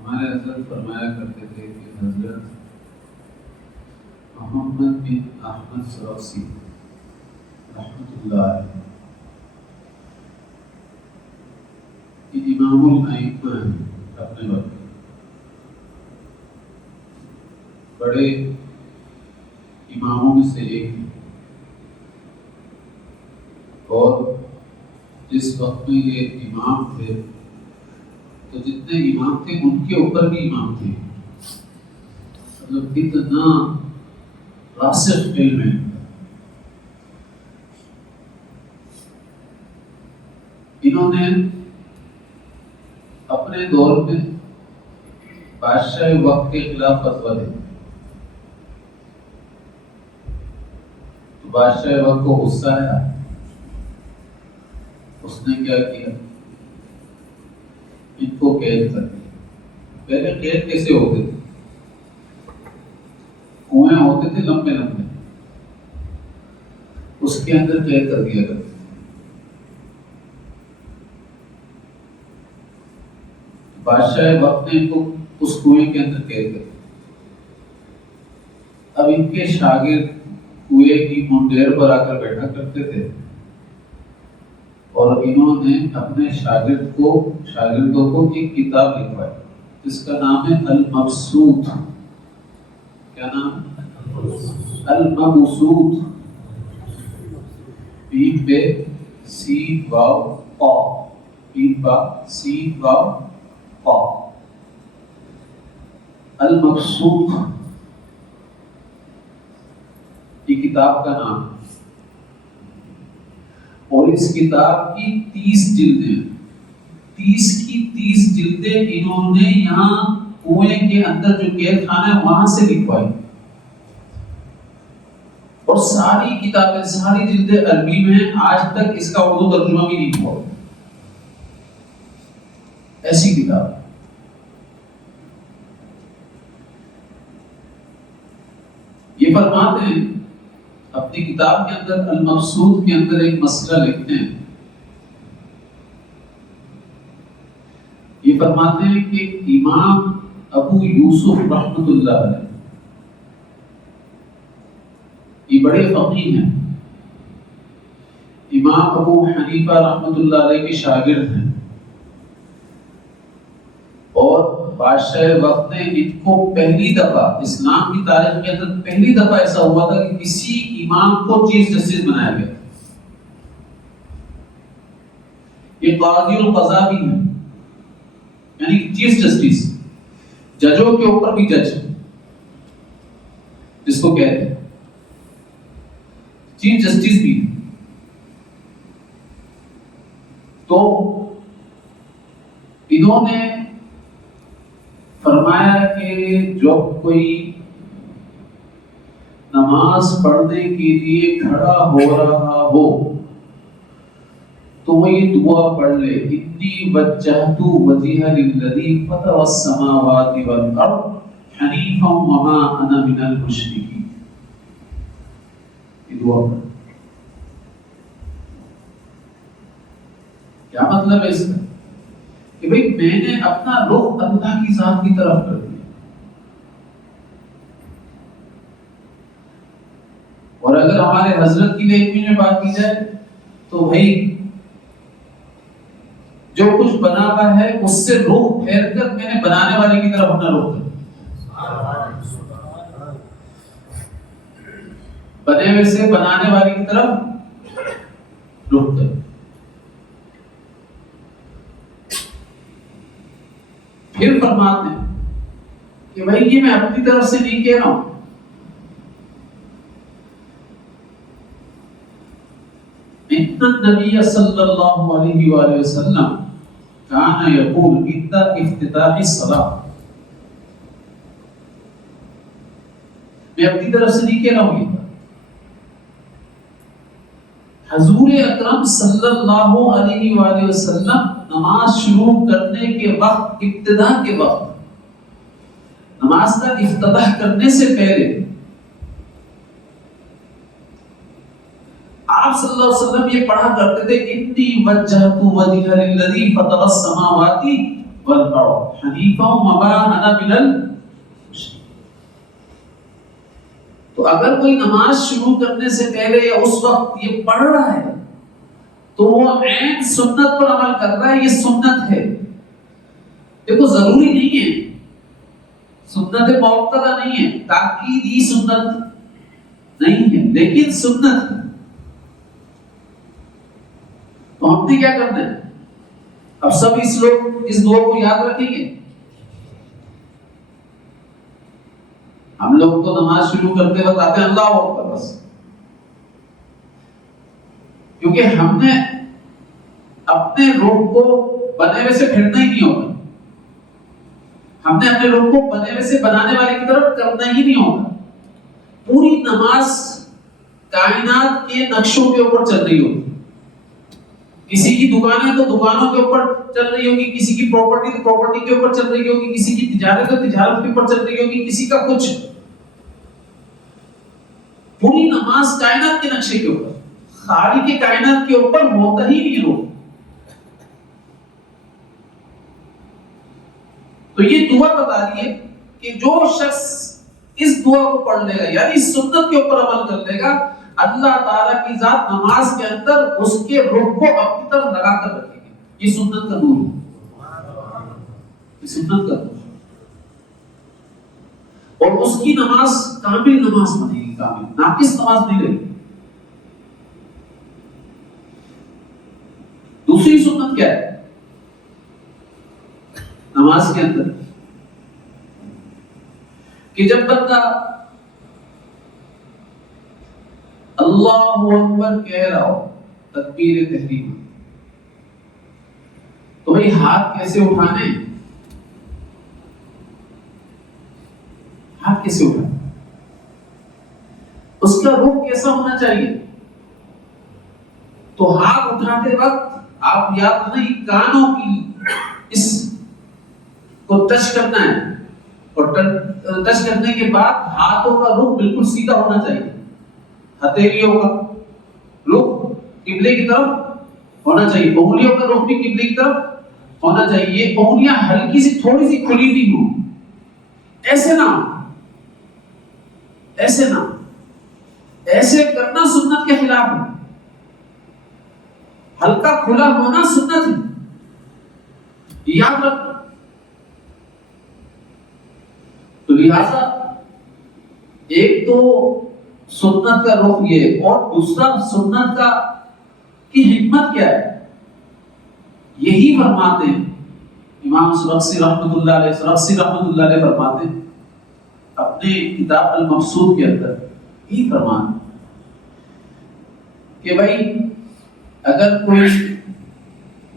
ہمارے حضرت فرمایا کرتے تھے کہ حضرت محمد بن احمد سروسی رحمۃ اللہ علیہ یہ امام الائمہ ہیں اپنے وقت، بڑے اماموں میں سے ایک ہیں، اور جس وقت میں یہ امام تھے تو جتنے امام تھے ان کے اوپر بھی امام تھے، مطلب اتنا راسخ علم ہے۔ انہوں نے اپنے دور میں بادشاہ وقت کے خلاف فتویٰ دیا تو بادشاہ وقت کو غصہ آیا، اس نے کیا کیا، ان کو قید کر دیا۔ پہلے قید کیسے ہوتے تھے؟ کنویں ہوتے تھے لمبے لمبے، اس کے اندر قید کر دیا کرتے، بادشاہ وقت نے ان کو اس کنویں کے اندر قید کر دیا۔ اب ان کے شاگرد کنویں کی منڈیر پر آ کر بیٹھا کرتے تھے، اور انہوں نے اپنے شاگردوں کو ایک کتاب لکھوائی جس کا نام ہے المبسوط۔ کیا نام ہے؟ المبسوط، پین پہ سین واو قا، پین پا سین واو قا، المبسوط یہ کتاب کا نام ہے۔ اور اس کتاب کی 30 جلدیں، 30 کی 30 جلدیں انہوں نے یہاں کنویں کے اندر جو قید خانہ ہے وہاں سے لکھوائی، اور ساری کتابیں، ساری جلدیں عربی میں ہیں، آج تک اس کا اردو ترجمہ بھی نہیں ہوا، ایسی کتاب۔ یہ فرماتے ہیں اپنی کتاب کے اندر المبسوط کے اندر ایک مسئلہ لکھتے ہیں، یہ فرماتے ہیں کہ امام ابو یوسف رحمۃ اللہ علیہ یہ بڑے فقیہ ہیں، امام ابو حنیفہ رحمۃ اللہ علیہ کے شاگرد ہیں، اور بادشاہ وقت نے ان کو پہلی دفعہ اسلام کی تاریخ کے اندر پہلی دفعہ ایسا ہوا تھا کہ کسی امام کو چیف جسٹس بنایا گیا۔ یہ قاضی القضاء بھی ہیں، یعنی چیف جسٹس، ججوں کے اوپر بھی جج جس کو کہتے ہیں چیف جسٹس بھی۔ تو انہوں نے فرمایا کہ جب کوئی نماز پڑھنے کے لیے کھڑا ہو رہا ہو تو وہ یہ دعا پڑھ لے، انی وجہت وجہی للذی فطر السماوات والارض حنیفا وما انا من المشرکین۔ یہ دعا پڑھ، کیا مطلب ہے اس کا؟ کہ بھئی میں نے اپنا رخ اللہ کی ذات کی طرف کر دیا، اور اگر ہمارے حضرت کی لینگویج میں بات کی جائے تو بھائی جو کچھ بنا ہوا ہے اس سے رخ پھیر کر میں نے بنانے والے کی طرف اپنا رخ کر دیا، بنے ہوئے سے بنانے والے کی طرف رخ کر دیا۔ پھر فرماتے ہیں کہ بھائی یہ میں اپنی طرف سے نہیں کہہ رہا ہوں، ان النبی صلی اللہ علیہ وآلہ وسلم کان یقول عند افتتاح الصلاۃ، میں اپنی طرف سے نہیں کہہ رہا ہوں، حضور اکرم صلی اللہ علیہ وآلہ وسلم نماز شروع کرنے کے وقت، ابتدا کے وقت، نماز کا افتتاح کرنے سے پہلے آپ صلی اللہ علیہ وسلم یہ پڑھا کرتے تھے انی وجہت وجہی للذی فطر السماوات والبرع حنیفا وما انا من المشرکین. تو اگر کوئی نماز شروع کرنے سے پہلے یا اس وقت یہ پڑھ رہا ہے تو وہ عین سنت پر عمل کر رہا ہے. یہ سنت ہے. دیکھو ضروری نہیں ہے، سنت موقتہ نہیں ہے، تاکیدی سنت نہیں ہے، لیکن سنت ہے. تو ہم نے کیا کرنا ہے؟ اب سب اس دعا کو یاد رکھیں گے. ہم لوگ تو نماز شروع کرتے وقت آتے ہیں اللہ اکبر بس، کیونکہ ہم نے اپنے رخ کو بنے ہوئے سے پھیرنا ہی نہیں ہوگا. ہم نے اپنے رخ کو بنے ہوئے سے بنانے والے کی طرف کرنا ہی نہیں ہوگا. پوری نماز کائنات کے نقشوں کے اوپر چل رہی ہوگی. کسی کی دکان ہے تو دکانوں کے اوپر چل رہی ہوگی، کسی کی پراپرٹی تو پراپرٹی کے اوپر چل رہی ہوگی، کسی کی تجارت تو تجارت کے اوپر چل رہی ہوگی، کسی کا کچھ. پوری نماز کائنات کے نقشے کے اوپر، خالق کے کائنات کے اوپر ہوتا ہی نہیں رو. تو یہ دعا بتا رہی ہے کہ جو شخص اس دعا کو پڑھ لے گا، یعنی سنت کے اوپر عمل کر لے گا، اللہ تعالیٰ کی ذات نماز کے اندر اس کے رخ کو اپنی طرف لگا کر رکھے گی. یہ سنت کا نور ہے. یہ سنت کا نور ہے. اور اس کی نماز کامل نماز بنے گی، کامل، ناقص نماز نہیں رہے گی. دوسری سنت کیا ہے نماز کے اندر؟ کہ جب بندہ اللہ اکبر کہہ رہا ہو، تکبیر تحریمہ، تو بھئی ہاتھ کیسے اٹھانے؟ ہاتھ کیسے اٹھانے؟ اس کا رخ کیسا ہونا چاہیے؟ تو ہاتھ اٹھاتے وقت آپ یاد نہیں، کانوں کی اس کو ٹچ کرنا ہے، اور ٹچ کرنے کے بعد ہاتھوں کا رخ بالکل سیدھا ہونا چاہیے. ہتھیلیوں کا رخ قبلے کی طرف ہونا چاہیے، انگلیوں کا رخ بھی قبلے کی طرف ہونا چاہیے. یہ انگلیاں ہلکی سی تھوڑی سی کھلی ہوئی ہوں، ایسے نہ، ایسے نہ، ایسے کرنا سنت کے خلاف ہے. ہلکا کھلا ہونا سنت ہے، یاد رکھنا. تو لہذا ایک تو سنت کا رخ یہ، اور دوسرا سنت کا کی حکمت کیا ہے؟ یہی فرماتے ہیں امام سبکسی رحمۃ اللہ علیہ فرماتے ہیں اپنے کتاب المبسوط کے اندر، یہی فرماتے کہ بھائی اگر کوئی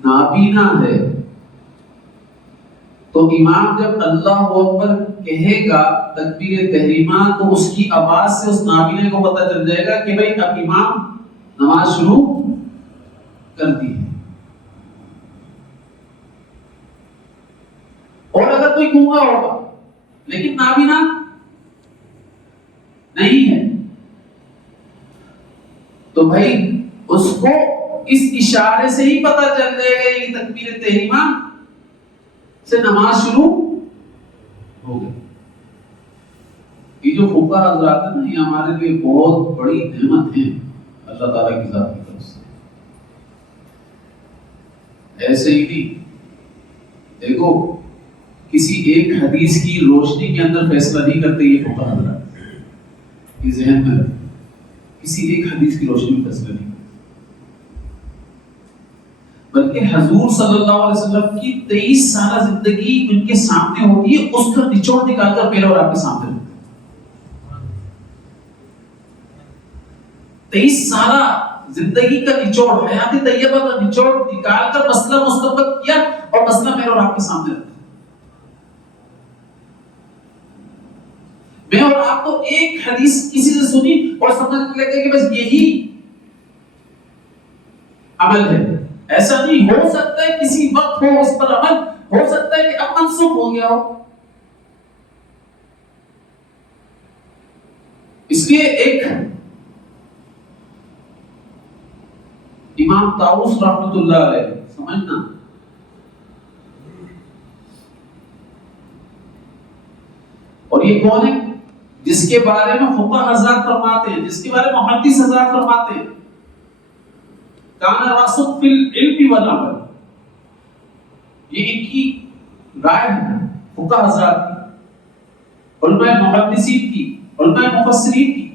نابینا ہے تو امام جب اللہ اکبر کہے گا تکبیر تحریمہ، تو اس کی آواز سے اس نابینے کو پتہ چل جائے گا کہ بھائی اب امام نماز شروع کر دی ہے. اور اگر کوئی گونگا ہوگا لیکن نابینا نہیں ہے تو بھائی اس کو اس اشارے سے ہی پتہ چل جائے گا یہ تکبیر تحریمہ سے نماز شروع ہو گئی. یہ جو فقہا حضرات ہیں نا، یہ ہمارے لیے بہت بڑی نعمت ہے اللہ تعالیٰ کی ذات کی طرف سے. ایسے ہی نہیں، دیکھو کسی ایک حدیث کی روشنی کے اندر فیصلہ نہیں کرتے یہ فقہا حضرات، یہ ذہن میں رکھیں. کسی ایک حدیث کی روشنی میں فیصلہ نہیں کرتے، بلکہ حضور صلی اللہ علیہ وسلم کی 23 سالہ زندگی ان کے سامنے ہوتی ہے، اس کا نچوڑ نکال کر پہلے اور آپ کے سامنے رکھتے ہیں. 23 سالہ زندگی کا نچوڑ، حیات طیبہ کا نچوڑ نکال کر مسئلہ مستنبط کیا اور مسئلہ پہلے اور آپ کے سامنے رکھتے ہیں. میں اور آپ تو ایک حدیث کسی سے سنی اور سمجھنے لگے کہ بس یہی عمل ہے. ایسا نہیں ہو سکتا ہے، کسی وقت ہو اس پر عمل، ہو سکتا ہے کہ اب منسوخ ہو گیا ہو. اس لیے ایک امام طاؤس رحمۃ اللہ علیہ، سمجھنا، اور یہ کون ہے؟ جس کے بارے میں فقہا حضرات فرماتے ہیں، جس کے بارے میں محدث حضرات فرماتے ہیں کان راسخ فی العلم والعمل، یہ ان کی رائے ہے فقہا حضرات کی، علماء محدثین کی، علماء مفسرین کی،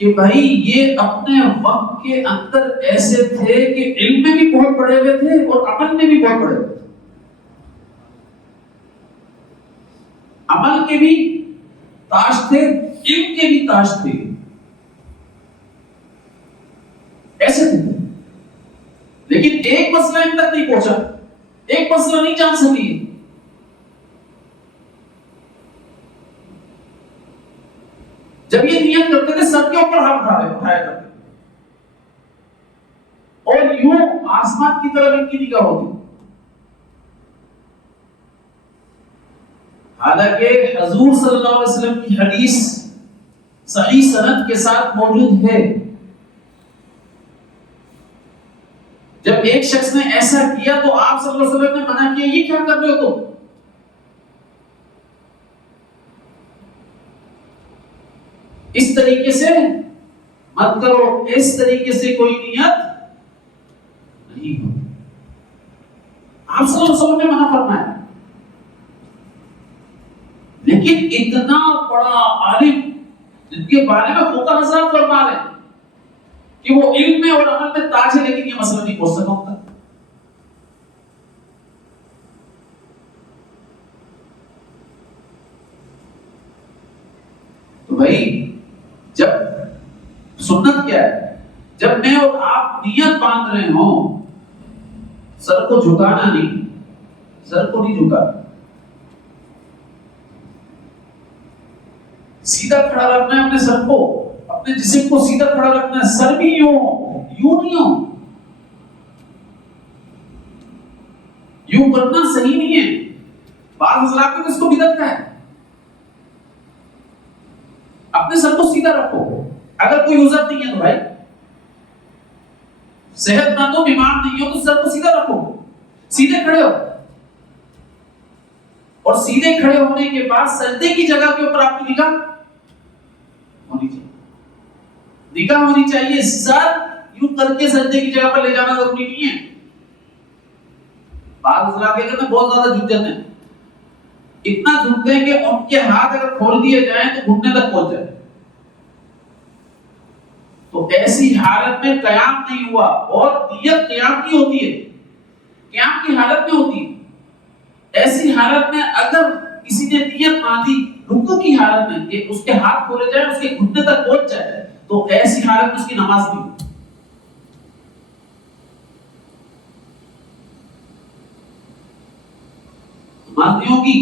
کہ بھائی یہ اپنے وقت کے اندر ایسے تھے کہ علم میں بھی بہت بڑے ہوئے تھے اور عمل میں بھی بہت بڑے ہوئے تھے، عمل کے بھی تاج تھے، علم کے بھی تاج تھے، ایسے تھے، لیکن ایک مسئلہ ان تک نہیں پہنچا، ایک مسئلہ نہیں جان سکی، جب یہ نیت کرتے تھے سب کے اوپر ہاتھ اٹھایا کرتے اور یوں آسمان کی طرف ان کی نگاہ ہوتی، حالانکہ حضور صلی اللہ علیہ وسلم کی حدیث صحیح سند کے ساتھ موجود ہے، جب ایک شخص نے ایسا کیا تو آپ صلی اللہ علیہ وسلم نے منع کیا، یہ کیا کر رہے ہو تم؟ اس طریقے سے مت کرو، اس طریقے سے کوئی نیت نہیں ہو، آپ صلی اللہ علیہ وسلم نے منع فرمایا، لیکن اتنا بڑا عالم جن کے بارے میں فقہا حضرات فرما رہے ہیں کہ وہ علم میں اور عمل میں تاج ہے، لیکن یہ مسئلہ نہیں پہنچ سکا ہوتا، تو بھائی جب سنت کیا ہے، جب میں اور آپ نیت باندھ رہے ہوں، سر کو جھکانا نہیں، سر کو نہیں جھکا، سیدھا کھڑا رکھنا ہے اپنے سر کو، اپنے جسم کو سیدھا کھڑا رکھنا ہے، سر بھی یوں نہیں ہو، یوں کرنا صحیح نہیں ہے، بعض حضرات کو اس کو بدعت کا ہے، اپنے سر کو سیدھا رکھو، اگر کوئی عذر نہیں ہے تو بھائی صحت مند ہو، بیمار نہیں ہو تو سر کو سیدھا رکھو، سیدھے کھڑے ہو، اور سیدھے کھڑے ہونے کے بعد سجدے کی جگہ کے اوپر آپ کی نگاہ ہونی چاہیے، نگاہ ہونی چاہیے، سر یوں کر کے سجدے کی جگہ پر لے جانا ضروری نہیں ہے، بعض حضرات کہتے ہیں بہت زیادہ جھک جاتے ہیں، اتنا جھکتے ہیں کہ ان کے ہاتھ اگر کھول دیے جائیں تو گھٹنے تک پہنچ جائے، تو ایسی حالت میں قیام نہیں ہوا، اور نیت قیام کی ہوتی ہے، قیام کی حالت میں ہوتی ہے، ایسی حالت میں اگر کسی نے نیت باندھی رکوع کی حالت میں کہ اس کے ہاتھ کھولے جائیں، اس کے گھٹنے تک پہنچ جائے، تو ایسی حالت میں اس کی نماز نہیں ہوتی، نماز نہیں ہوگی،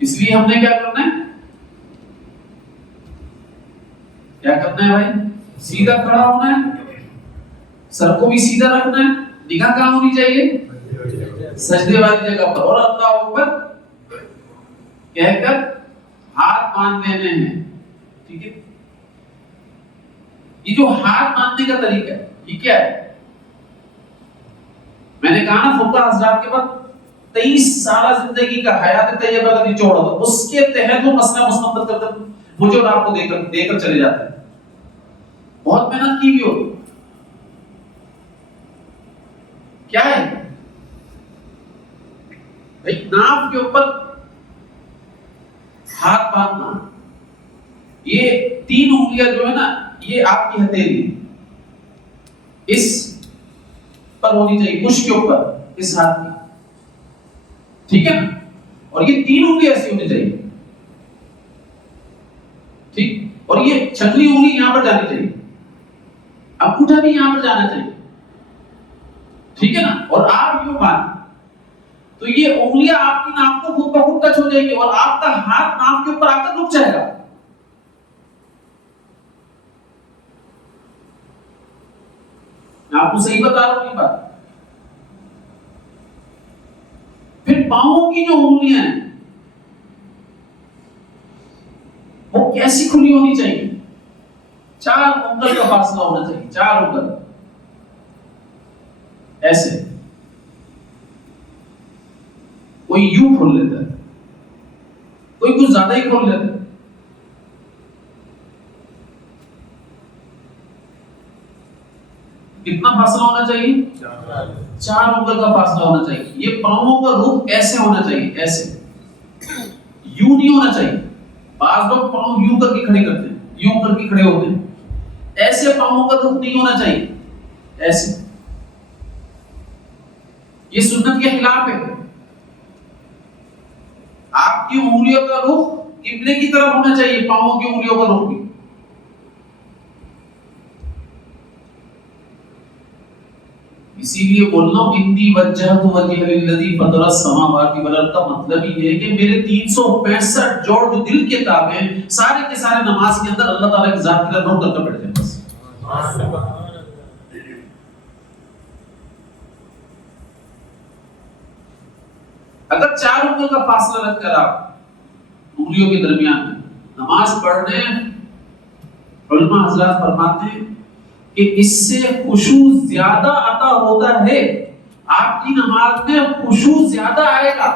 اس لیے ہم نے کیا کرنا ہے، کیا کرنا ہے بھائی، سیدھا کھڑا ہونا ہے، سر کو بھی سیدھا رکھنا ہے، نگاہ کہاں ہونی چاہیے، سجدے والی جگہ پر، اور اللہ اکبر کہہ کر ہاتھ باندھ لینے ہیں، ٹھیک ہے، یہ جو ہاتھ باندھنے کا طریقہ ہے یہ کیا ہے، میں نے کہا نا فقہا حضرات کے بعد 23 سالہ زندگی کا حیات طیبہ کا نچوڑ ہوتا، اس کے تحت وہ مسئلہ مستنبط کرتے مجھے اور آپ کو دے کر چلے جاتے ہیں، بہت محنت کی بھی ہوتی، کیا ہے بھائی، ناف کے اوپر ہاتھ باندھنا، یہ 3 انگلیاں جو ہے نا یہ آپ کی ہتھیلی اس پر ہونی چاہیے، مش کے اوپر اس ہاتھ کی، ٹھیک ہے نا، اور یہ 3 انگلیاں ایسی ہونی چاہیے، ٹھیک، اور یہ چھٹویں انگلی یہاں پر جانی چاہیے، انگوٹھا بھی یہاں پر جانا چاہیے، ٹھیک ہے نا، اور آپ یوں باندھ، تو یہ انگلیاں آپ کی ناف کو خود بخود ٹچ ہو جائے گی، اور آپ کا ہاتھ ناف کے اوپر آ کر رک جائے گا، میں آپ کو صحیح بتا رہا ہوں یہ بات، پھر پاؤں کی جو انگلیاں ہیں وہ کیسی کھلی ہونی چاہیے، 4 انگل کا فاصلہ ہونا چاہیے، 4 انگل ایسے، کوئی یوں کھول لیتا ہے، کوئی کچھ زیادہ ہی کھول لیتا ہے. کتنا فاصلہ ہونا چاہیے؟ 4 انگل کا فاصلہ ہونا چاہیے. یہ پاؤں کا رخ ایسے ہونا چاہیے, ایسے, یوں نہیں ہونا چاہیے. بعض لوگ پاؤں یوں کر کے کھڑے کرتے ہیں, یوں کر کے کھڑے ہوتے ہیں. ایسے پاؤں کا رخ نہیں ہونا چاہیے, ایسے. یہ سنت کے خلاف ہے. آپ کی انگلیوں کا رخ قبلے کی طرف ہونا چاہیے, پاؤں کی انگلیوں کا رخ بھی. اسی لیے بولنا انی وجہت وجہ للذی فطر السماوات والارض کا مطلب یہ ہے کہ میرے 365 جوڑ جو دل کے تابع ہیں سارے کے سارے نماز کے اندر اللہ تعالیٰ کی ذات کی طرف نوٹ کر کے بیٹھتے ہیں بس. اگر 4 انگل کا فاصلہ رکھ کر آپ انگلیوں کے درمیان میں نماز پڑھ رہے ہیں, علماء حضرات فرماتے ہیں کہ اس سے خشوع زیادہ عطا ہوتا ہے. آپ کی نماز میں خشوع زیادہ آئے گا.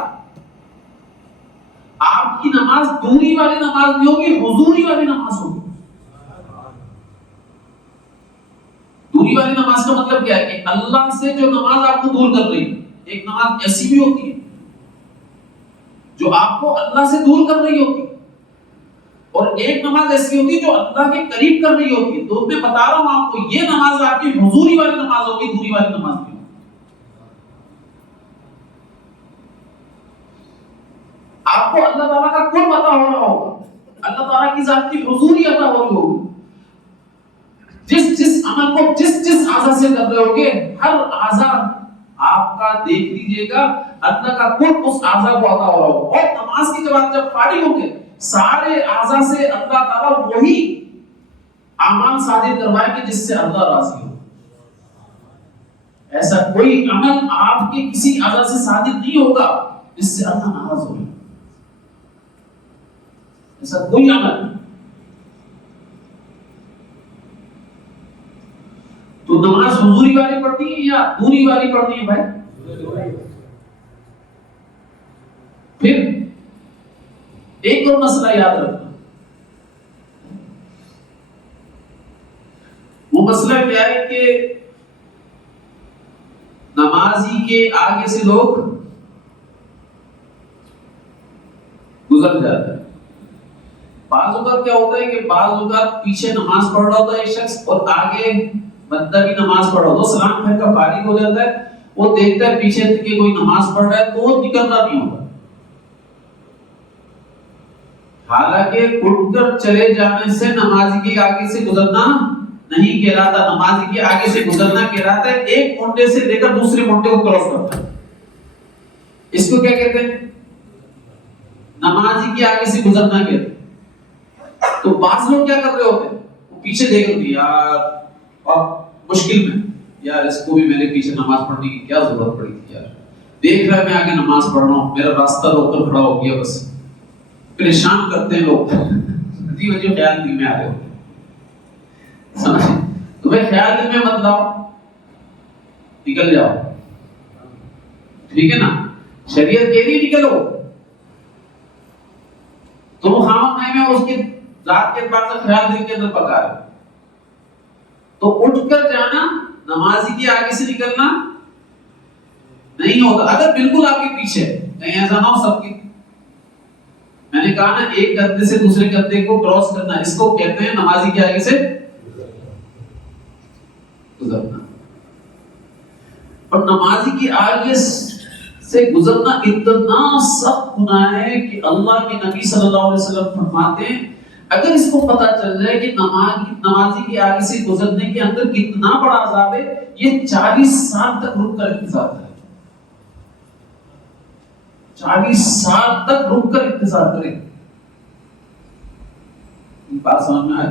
آپ کی نماز دوری والی نماز نہیں ہوگی, حضوری والی نماز ہوگی. دوری والی نماز کا مطلب کیا ہے کہ اللہ سے جو نماز آپ کو دور کر رہی ہے. ایک نماز ایسی بھی ہوتی ہے جو آپ کو اللہ سے دور کر رہی ہوتی ہے, اور ایک نماز ایسی ہوتی ہے جو اللہ کے قریب کر رہی ہوتی ہے. تو میں بتا رہا ہوں آپ کو, یہ نماز آپ کی حضوری والی نماز ہوگی, دوری والی نماز نہیں. آپ کو اللہ تعالیٰ کا قرب عطا ہو رہا ہوگا, اللہ تعالیٰ کی ذات کی حضوری عطا ہو رہی ہوگی. جس عمل کو جس اعضاء سے کر رہے ہوگے, ہر اعضاء آپ کا دیکھ لیجئے گا اللہ کا قرب اس اعضاء کو عطا ہو رہا ہوگا. اور نماز کی جب فارغ ہوں گے سارے اعضاء سے اللہ تعالیٰ وہی اعمال صادر کروائے گے جس سے اللہ راضی ہو. ایسا کوئی عمل آپ کے کسی اعضاء سے صادر نہیں ہوگا جس سے اللہ ناراض ہو. ایسا کوئی عمل. تو نماز حضوری والی پڑھنی ہے یا دوری والی پڑھنی ہے بھائی؟ پھر ایک اور مسئلہ یاد رکھنا. وہ مسئلہ کیا ہے کہ نمازی کے آگے سے لوگ گزر جاتے ہیں. بعض اوقات کیا ہوتا ہے کہ بعض اوقات پیچھے نماز پڑھ رہا ہوتا ہے شخص اور آگے بندہ بھی نماز پڑھ رہا ہوتا ہے, سلام پھیر کر فارغ ہو جاتا ہے, وہ دیکھتا ہے پیچھے کہ کوئی نماز پڑھ رہا ہے تو وہ نکلنا نہیں ہوگا. حالانکہ اٹھ کر چلے جانے سے نمازی کے آگے سے گزرنا نہیں کہلاتا. نمازی کے آگے سے گزرنا کہلاتا ہے ایک مونڈے سے لے کر دوسرے مونڈے کو کراس کرنا. اس کو کیا کہتے ہیں؟ نمازی کے آگے سے گزرنا کہتے ہیں. تو بعض لوگ کیا کر رہے ہوتے ہیں, وہ پیچھے دیکھ رہے یار اور مشکل میں, یار اس کو بھی میرے پیچھے نماز پڑھنے کی کیا ضرورت پڑی تھی, یار دیکھ رہا ہے میں آگے نماز پڑھ رہا ہوں, میرا راستہ روک کر کھڑا ہو گیا. بس پریشان کرتے ہیں لوگ, عجیب عجیب خیال دل میں آ رہے ہوتے ہیں. سمجھے؟ تمہیں خیال دل میں مت لاؤ, نکل جاؤ. ٹھیک ہے نا, شریعت کے لیے نکلو. تم خامخواہ میں اس کی ذات کے اعتبار سے خیال دل کے اندر پکا رہے, تو اٹھ کر جانا, نمازی کے آگے سے نکلنا نہیں ہوتا. اگر بالکل آپ کے پیچھے, کہیں ایسا نہ ہو سب کی, میں نے کہا نا ایک گدے سے دوسرے گدے کو کراس کرنا, اس کو کہتے ہیں نمازی کے آگے سے گزرنا. اور نمازی کے آگے سے گزرنا اتنا سخت گناہ ہے کہ اللہ کے نبی صلی اللہ علیہ وسلم فرماتے ہیں اگر اس کو پتا چل جائے کہ نمازی کے آگے سے گزرنے کے اندر کتنا بڑا عذاب ہے, یہ 40 سال تک رک کر انتظار کرے. 40 سال تک رک کر انتظار کرے. بات سمجھ میں آئی؟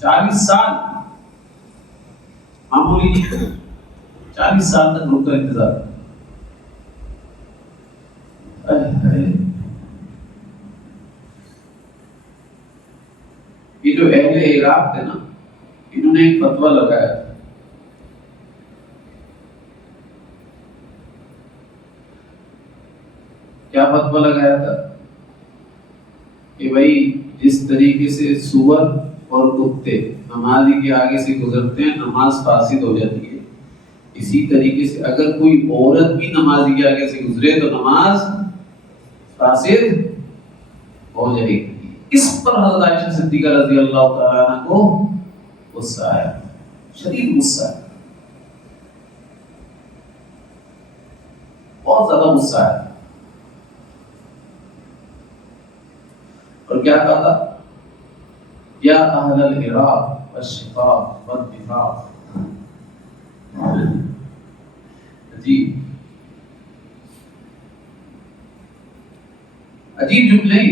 40 سال معمولی نہیں, 40 سال تک رک کر انتظار کرے. یہ جو اہل عراق تھے نا, انہوں نے ایک فتویٰ لگایا تھا. کیا فتویٰ لگایا تھا کہ بھائی جس طریقے سے سور اور کتے نمازی کے آگے سے گزرتے ہیں نماز فاسد ہو جاتی ہے، اسی طریقے سے اگر کوئی عورت بھی نمازی کے آگے سے گزرے تو نماز فاسد ہو جائے گی۔ اس پر حضرت عائشہ صدیقہ رضی اللہ تعالیٰ عنہ کو غصہ آیا، شدید غصہ آیا، بہت زیادہ غصہ آیا، اور کیا کہا تھا؟ یا اہل العراق والشقاق والنفاق۔ عجیب جملے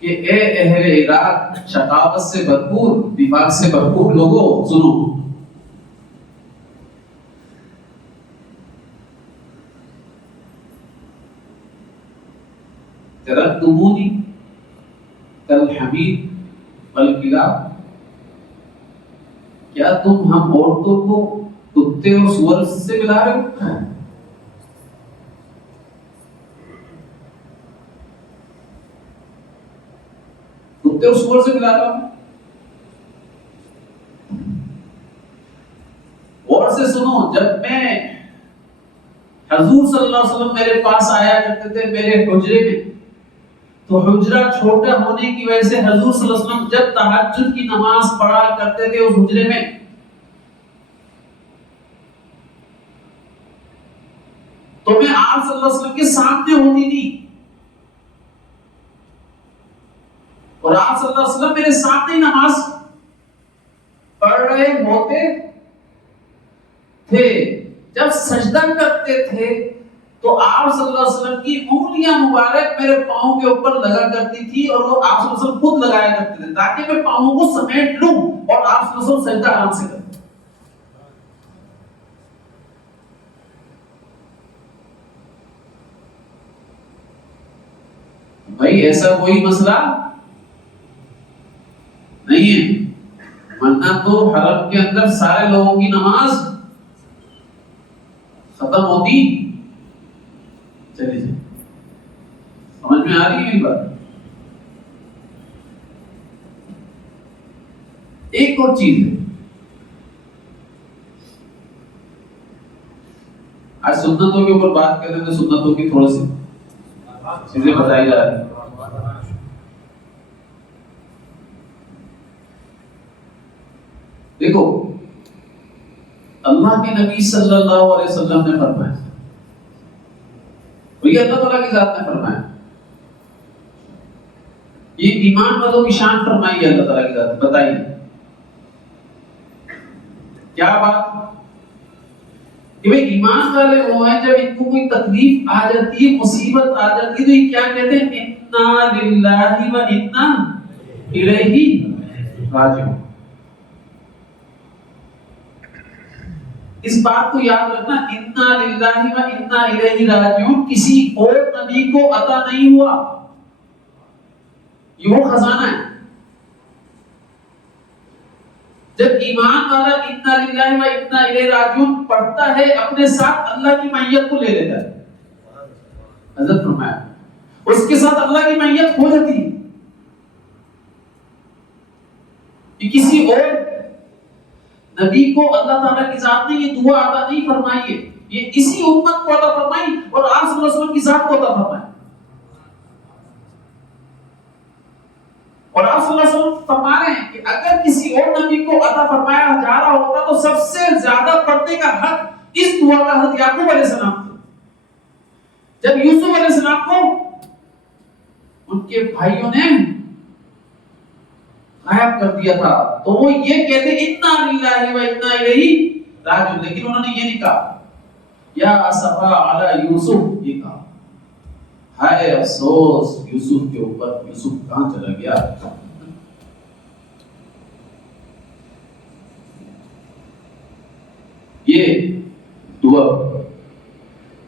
کہ اے اہل عراق شقاوت سے بھرپور نفاق سے بھرپور لوگوں سنو، ترکتمونی کالحمیر والکلاب، کیا تم ہم عورتوں کو کتے اور سور سے ملا رہے ہو؟ کتے اور سور سے ملا رہا ہوں؟ اور سے سنو، جب میں حضور صلی اللہ علیہ وسلم میرے پاس آیا کرتے تھے میرے حجرے میں، تو حجرہ چھوٹا ہونے کی وجہ سے حضور صلی اللہ علیہ وسلم جب تہجد کی نماز پڑھا کرتے تھے اس حجرے میں، تو میں آپ صلی اللہ علیہ وسلم کے سامنے ہوتی تھی، اور آپ صلی اللہ علیہ وسلم میرے سامنے ہی نماز پڑھ رہے ہوتے تھے۔ جب سجدہ کرتے تھے تو آپ صلی اللہ علیہ وسلم کی انگلیاں مبارک میرے پاؤں کے اوپر لگا کرتی تھی، اور وہ آپ صلی اللہ علیہ وسلم خود لگایا کرتے تھے تاکہ میں پاؤں کو سمیٹ لوں اور آپ صلی اللہ علیہ وسلم سجدہ آرام سے کریں۔ بھائی ایسا کوئی مسئلہ نہیں ہے، ورنہ تو حرم کے اندر سارے لوگوں کی نماز ختم ہوتی چلی جائے۔ سمجھ میں آ رہی ہے میری بات؟ ایک اور چیز ہے، آج سنتوں کے اوپر بات کر رہے ہیں تو سنتوں کی تھوڑی سی چیزیں بتائی جا رہی ہیں۔ دیکھو اللہ کے نبی صلی اللہ علیہ وسلم نے فرمایا، یہ اللہ تعالیٰ کی ذات نے فرمایا، یہ ایمان والوں کی شان فرمائی ہے اللہ تعالیٰ کی ذات نے۔ بتائیے کیا بات کہ بھئی ایمان والے وہ ہیں جب ان کو کوئی تکلیف آ جاتی ہے، مصیبت آ جاتی ہے تو یہ کیا کہتے ہیں؟ انا للہ و انا الیہ راجعون۔ اس بات کو یاد رکھنا، انا للہ و انا الیہ راجعون کسی اور نبی کو عطا نہیں ہوا، یہ وہ خزانہ ہے۔ جب ایمان والا انا للہ و انا الیہ راجعون پڑھتا ہے اپنے ساتھ اللہ کی معیت کو لے لیتا ہے۔ حضرت فرمایا اس کے ساتھ اللہ کی معیت ہو جاتی ہے، کہ کسی اور نبی کو اللہ تعالیٰ کی ذات نے یہ دعا عطا نہیں فرمائی ہے، یہ اسی امت کو عطا فرمائی اور آپ صلی اللہ علیہ وسلم کی ذات کو عطا فرمائی۔ اور آپ صلی اللہ علیہ وسلم فرما رہے ہیں کہ اگر کسی اور نبی کو عطا فرمایا جا رہا ہوتا تو سب سے زیادہ پڑھنے کا حق اس دعا کا حضرت یعقوب علیہ السلام تھا۔ جب یوسف علیہ السلام کو ان کے بھائیوں نے غائب کر دیا تھا تو وہ یہ کہتے انا للہ و انا الیہ راجعون، لیکن انہوں نے یہ نہیں کہا یا اسفا علی یوسف، یہ کہا ہائے افسوس یوسف کے اوپر، یوسف کہاں چلا گیا۔ یہ دعا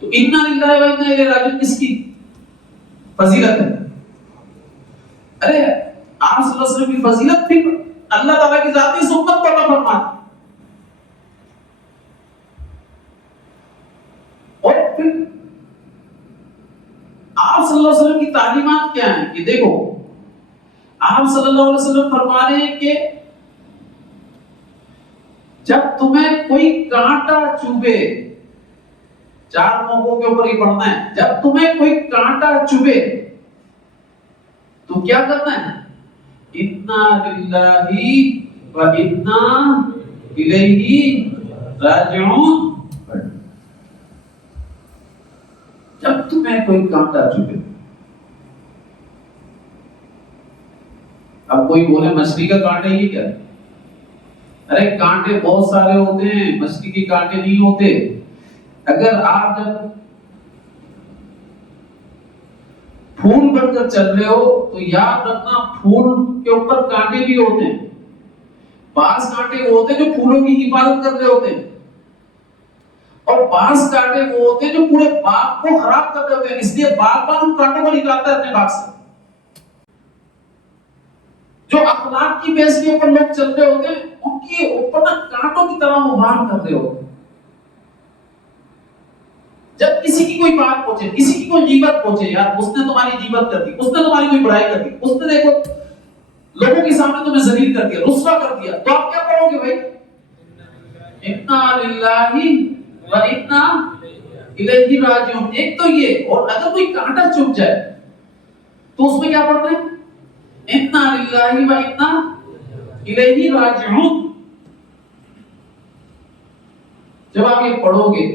تو انا للہ و انا الیہ راجعون کس کی فضیلت ہے؟ ارے آپ صلی اللہ علیہ وسلم کی فضیلت بھی اللہ تعالیٰ کی ذاتی سنت کو عطا فرماتی، اور پھر آپ صلی اللہ علیہ وسلم کی تعلیمات کیا ہیں کہ دیکھو آپ صلی اللہ علیہ وسلم فرما رہے ہیں کہ جب تمہیں کوئی کانٹا چبھے، 4 موقعوں کے اوپر یہ پڑھنا ہے، جب تمہیں کوئی کانٹا چبھے تو کیا کرنا ہے؟ انا للہ و انا الیہ راجعون۔ جب تمہیں کوئی کانٹا چبھے، اب کوئی بولے مچھلی کا کانٹا ہی کیا؟ ارے کانٹے بہت سارے ہوتے ہیں، مچھلی کے کانٹے نہیں ہوتے۔ اگر آپ جب پھول بن کر چل رہے ہو تو یاد رکھنا پھول کے اوپر کانٹے بھی ہوتے ہیں، بعض کانٹے وہ ہوتے ہیں جو پھولوں کی حفاظت کر رہے ہوتے ہیں، اور بعض کانٹے وہ ہوتے ہیں جو پورے باغ کو خراب کر رہے ہوتے ہیں، اس لیے باغبان ان کانٹوں کو نکالتا ہے اپنے باغ سے۔ جو اخلاق کی بیس کے اوپر لوگ چل رہے ہوتے ہیں ان کے اوپر نا کانٹوں کی طرح وہ وار کر رہے ہوتے ہیں۔ جب کسی کی کوئی بات پہنچے، کسی کی کوئی غیبت پہنچے، یار اس نے تمہاری غیبت کر دی، اس نے تمہاری کوئی برائی کر دی، اس نے دیکھو لوگوں کے سامنے تمہیں ذلیل کر دیا، رسوا کر دیا، تو آپ کیا کرو گے بھائی؟ انا للہ و انا الیہ راجعون۔ ایک تو یہ، اور اگر کوئی کانٹا چبھ جائے تو اس میں کیا پڑھنا ہے؟ انا للہ و انا الیہ راجعون۔ جب آپ یہ پڑھو گے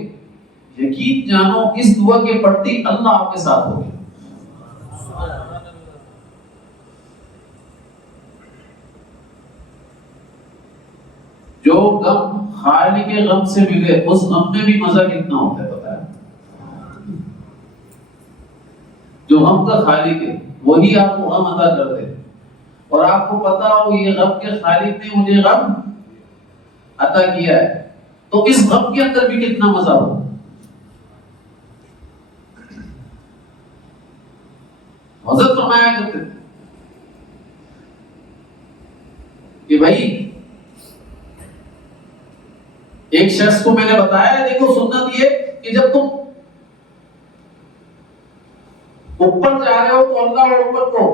یقین جانو اس دعا کے پڑھتے اللہ آپ کے ساتھ ہوگا۔ جو غم خالق کے غم سے ملے اس غم میں بھی مزہ کتنا ہوتا ہے پتہ ہے؟ جو غم کا خالق ہے وہی آپ کو غم عطا کر دے، اور آپ کو پتا ہو یہ غم کے خالق نے مجھے غم عطا کیا ہے تو اس غم کے اندر بھی کتنا مزہ ہو۔ حضرت فرمایا کرتے تھے کہ بھائی ایک شخص کو میں نے بتایا، دیکھو سنت یہ کہ جب تم اوپر جا رہے ہو تو اللہ اکبر کو،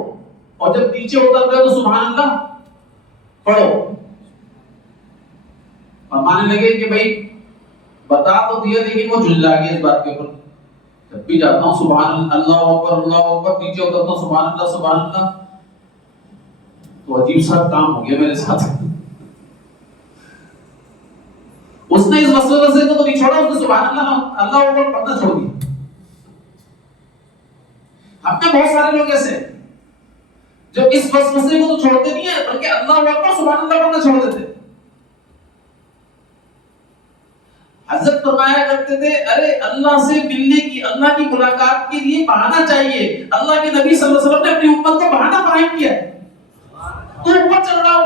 اور جب نیچے اتر رہے ہو تو سبحان اللہ پڑھو۔ فرمانے لگے کہ بھائی بتا تو دیا لیکن وہ جھلا گیا اس بات کے اوپر، جب بھی جاتا ہوں سبحان اللہ اکبر، نیچے اترتا ہوں سبحان اللہ، تو عجیب سا کام ہو گیا میرے ساتھ۔ اس نے اس وسوسے کو تو نہیں چھوڑا، اس نے سبحان اللہ اکبر پڑھنا چھوڑ دیا۔ ہم میں بہت سارے لوگ ایسے جو اس وسوسے کو تو چھوڑتے نہیں ہیں بلکہ اللہ اکبر سبحان اللہ پڑھنا چھوڑ دیتے۔ حضرت فرمایا کرتے تھے ارے اللہ سے ملنے کی، اللہ کی ملاقات کے لیے بہانہ چاہیے۔ اللہ کے نبی صلی اللہ علیہ وسلم نے اپنی امت کو بہانہ فراہم کیا ہے۔ تو اوپر چل رہا ہو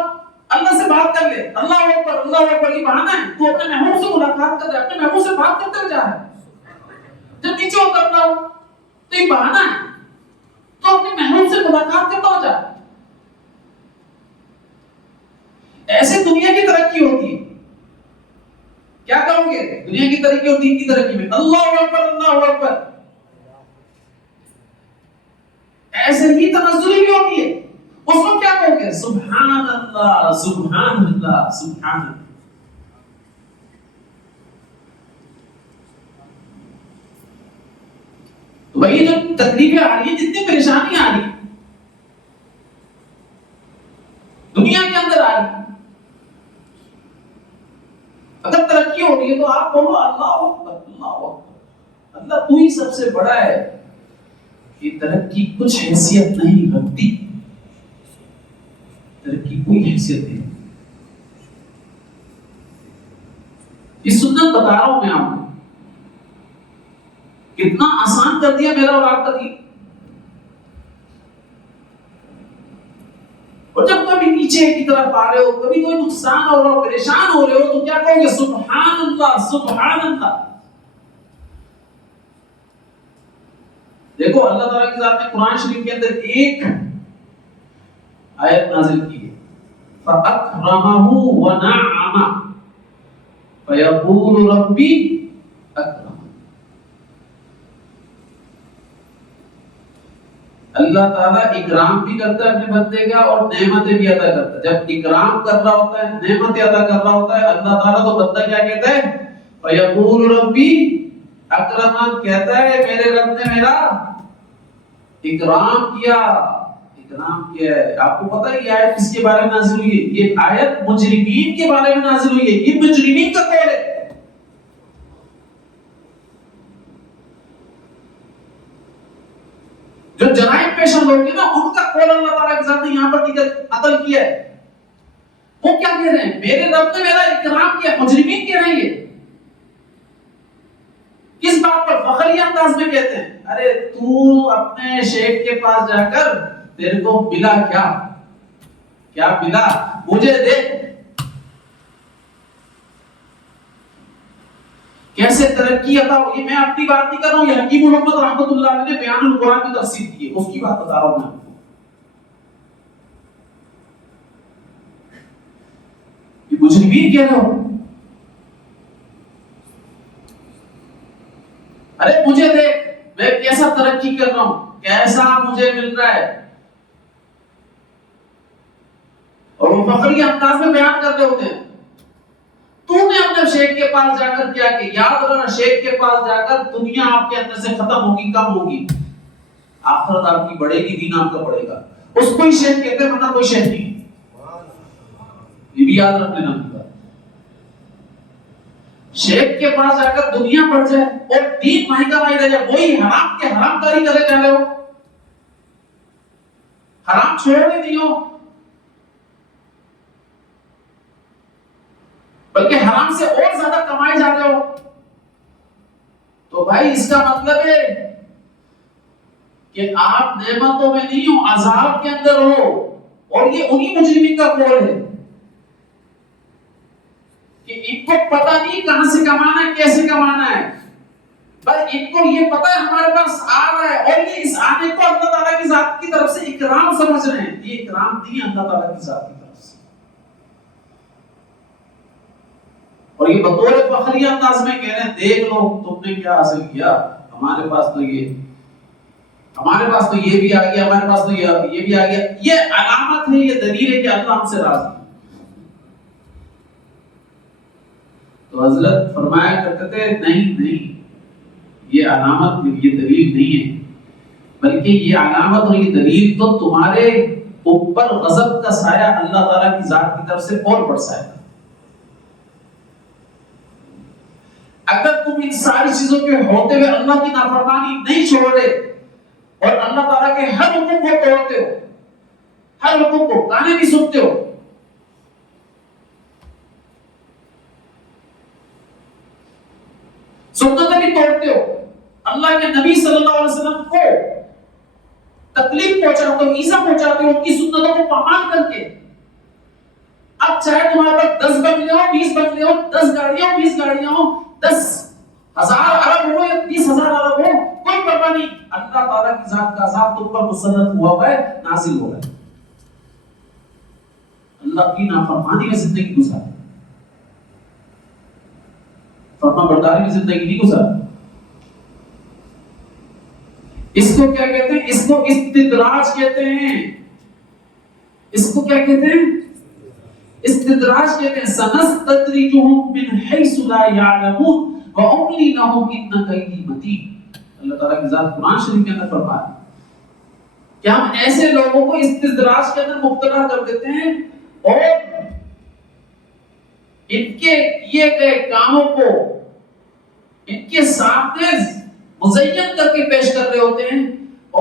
اللہ سے بات کر لے، اللہ اکبر یہ بہانہ ہے، تو اپنے محبوب سے ملاقات کر رہا ہے، اپنے محبوب سے بات کرتے ہوئے جا رہا ہے۔ جب نیچے اترنا ہو تو یہ بہانہ ہے، تو اپنے محبوب سے ملاقات کرتا ہو جا۔ ایسے دنیا کی ترقی ہوتی ہے۔ کیا کہو گے دنیا کی ترقی اور دین کی ترقی میں؟ اللہ اکبر۔ ایسے ہی تنزلی بھی ہوتی ہے، اس کو کیا کہو گے؟ سبحان اللہ سبحان اللہ سبحان اللہ۔ تو وہی جو تکلیفیں آ رہی ہیں، جتنی پریشانیاں آ رہی ہیں دنیا کے اندر آ رہی ہیں، اگر ترقی ہو رہی ہے تو آپ بولو اللہ اکبر اللہ اکبر، اللہ تو ہی سب سے بڑا ہے۔ یہ ترقی کچھ حیثیت نہیں رکھتی، ترقی کوئی حیثیت نہیں۔ یہ سنت بتا رہا ہوں میں آپ کو، کتنا آسان کر دیا میرا اور آپ کا دین۔ اور جب کبھی نیچے کی طرف آ رہے ہو، کبھی کوئی نقصان ہو رہا ہو، پریشان ہو رہے ہو، تو کیا کہو گے؟ سبحان اللہ سبحان اللہ۔ دیکھو اللہ تعالیٰ کی ذات نے قرآن شریف کے اندر ایک آیت نازل کی ہے، فَأَكْرَمَهُ وَنَعَّمَهُ فَيَقُولُ رَبِّي أَكْرَمَنِ۔ اللہ تعالیٰ اکرام بھی کرتا ہے اپنے بندے کا اور نعمتیں بھی عطا کرتا ہے. جب اکرام کر رہا ہوتا ہے، نعمتیں عطا کر رہا ہوتا ہے اللہ تعالیٰ، تو بندہ کیا کہتا ہے؟ فَيَقُولُ رَبِّي اکرمن، کہتا ہے میرے رب نے میرا اکرام کیا. اکرام کیا ہے. آپ کو پتہ ہے یہ آیت کس کے بارے میں نازل ہوئی ہے؟ یہ آیت مجرمین کے بارے میں نازل ہوئی ہے. یہ مجرمین کا قول ہے. جو جرائم پیشہ لوگ ہیں نا، ان کا قول اللہ تعالیٰ کے ساتھ یہاں پر عطل کیا ہے. وہ کیا کہہ رہے ہیں؟ میرے رب نے میرا اکرام کیا. مجرمین کہہ رہے ہیں. کس بات پر؟ فخری انداز میں کہتے ہیں ارے تو اپنے شیخ کے پاس جا کر تیرے کو ملا کیا ملا؟ مجھے دیکھ کیسے ترقی عطا ہوئی. میں اپنی بات نہیں کر رہا ہوں، یہ حکیم محمد رحمۃ اللہ علیہ نے بیان القرآن کی تفسیر کی ہے، اس کی بات بتا رہا ہوں میں. یہ مجرمین کہہ رہے ہو ارے مجھے دیکھ میں کیسا ترقی کر رہا ہوں، کیسا مجھے مل رہا ہے. اور وہ فخری انداز میں بیان کر رہے ہوتے ہیں. تو نے اپنے شیخ کے پاس جا کر کیا کہ یاد رکھنا، شیخ کے پاس جا کر دنیا آپ کے اندر سے ختم ہوگی، کم ہوگی، آخرت آپ کی بڑھے گی، دین آپ کا بڑھے گا. اس کو ہی شیخ کہتے ہیں، ورنہ کوئی شیخ نہیں. یہ بھی یاد رکھ لینا. شیخ کے پاس جا کر دنیا بڑھ جائے اور دین ماہی کا ماہی رہ جائے، وہی حرام کے حرام کاری کرے جا رہے ہو، حرام چھوڑنے نہیں ہو بلکہ حرام سے اور زیادہ کمائے جا رہے ہو. تو بھائی اس کا مطلب ہے کہ آپ نعمتوں میں نہیں ہو، عذاب کے اندر ہو. اور یہ انہی مجرمین کا قول ہے کہ ان کو پتہ نہیں کہاں سے کمانا ہے، کیسے کمانا ہے، بس ان کو یہ پتہ ہے ہمارے پاس آ رہا ہے، اور یہ اس آنے کو اللہ تعالیٰ کی ذات کی طرف سے اکرام سمجھ رہے ہیں. یہ اکرام دی اللہ تعالیٰ کی ذات کی طرف سے. اور یہ بطور فخری انداز میں کہہ رہے ہیں دیکھ لو تم نے کیا حاصل کیا، ہمارے پاس تو یہ بھی آ گیا، ہمارے پاس تو یہ بھی آ گیا. یہ علامت ہے، یہ دلیل ہے کہ اللہ ہم سے راضی. تو حضرت فرمایا کرتے تھے نہیں یہ علامت، یہ دلیل نہیں ہے، بلکہ یہ علامت اور یہ دلیل تو تمہارے اوپر غضب کا سایہ اللہ تعالیٰ کی ذات کی طرف سے اور برسائے گا. اگر تم ان ساری چیزوں کے ہوتے ہوئے اللہ کی نافرمانی نہیں چھوڑ رہے اور اللہ تعالیٰ کے ہر حکم کو توڑتے ہو، ہر حکم کو گانے بھی سنتے ہو، سنتیں بھی توڑتے ہو، اللہ کے نبی صلی اللہ علیہ وسلم کو تکلیف پہنچاتے ہو، ایذا پہنچاتے ہو ان کی سنتوں کو پامال کر کے. اب چاہے تمہارے پاس 10 بنگلے ہو، 20 بنگلے ہو، 10 گاڑیاں ہو، 20 گاڑیاں ہو، 10,000 ارب ہو یا 30,000 ارب ہو، کوئی پرواہ نہیں. اللہ تعالیٰ کی ذات کا عذاب تم پر مسلط ہوا ہے، نازل ہو رہا ہے. اللہ کی نافرمانی میں زندگی گزار، فرما برداری میں زندگی نہیں گزار. اس کو کیا کہتے ہیں؟ اس کو استدراج کہتے ہیں. اس کو کیا کہتے ہیں؟ استدراج کہتے ہیں. سنستدرجهم من حيث لا يعلمون واملي لهم ان كيدي متين. اللہ تعالیٰ کی ذات قرآن شریف کے اندر فرمایا کہ ہم ایسے لوگوں کو استدراج کے اندر مبتلا کر دیتے ہیں اور ان کے کیے گئے کاموں کو ان کے سامنے مزین کر کے پیش کر رہے ہوتے ہیں،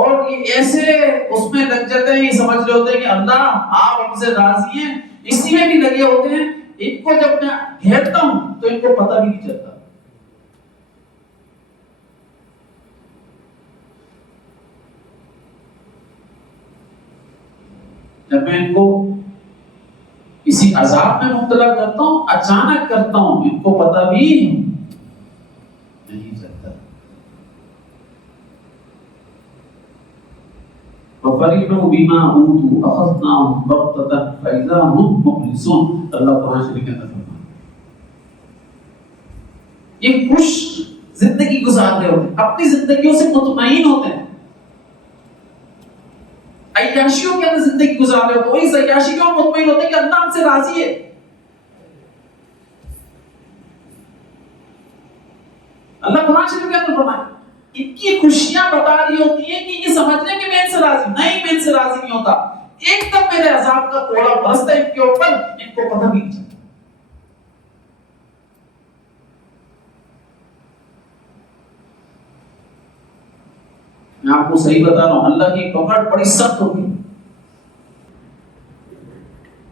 اور یہ ایسے اس میں لگ جاتے ہیں، یہ سمجھ رہے ہوتے ہیں کہ اللہ آپ ہم سے راضی ہیں، اسی میں بھی لگے ہوتے ہیں. ان کو جب میں گھیرتا ہوں تو ان کو پتہ بھی نہیں چلتا. جب میں ان کو کسی عذاب میں مبتلا کرتا ہوں، اچانک کرتا ہوں، ان کو پتہ بھی نہیں چلتا. وَفَرِحُوا بِمَا أُوتُوا أَخَذْنَاهُمْ بَغْتَةً فَإِذَا هُمْ مُبْلِسُونَ. اللہ قرآن شریف کے اندر فرماتا ہے یہ خوش زندگی گزار رہے ہوتے ہیں، اپنی زندگیوں سے مطمئن ہوتے ہیں. عیاشیوں کے اندر زندگی گزار رہے ہو تو اس عیاشی کو مطمئن ہوتے ہیں کہ اللہ ہم سے راضی ہے. اللہ قرآن شریف کے اندر فرمایا ان کی خوشیاں بتا رہی ہوتی ہیں کہ یہ سمجھنے کہ میں ان سے راضی نہیں، میں ان سے راضی نہیں ہوتا. ایک دم میرے عذاب کا کوڑا برستا ہے ان کے اوپر، ان کو پتہ بھی نہیں چلتا. میں آپ کو صحیح بتا رہا ہوں، اللہ کی پکڑ بڑی سخت ہوگی،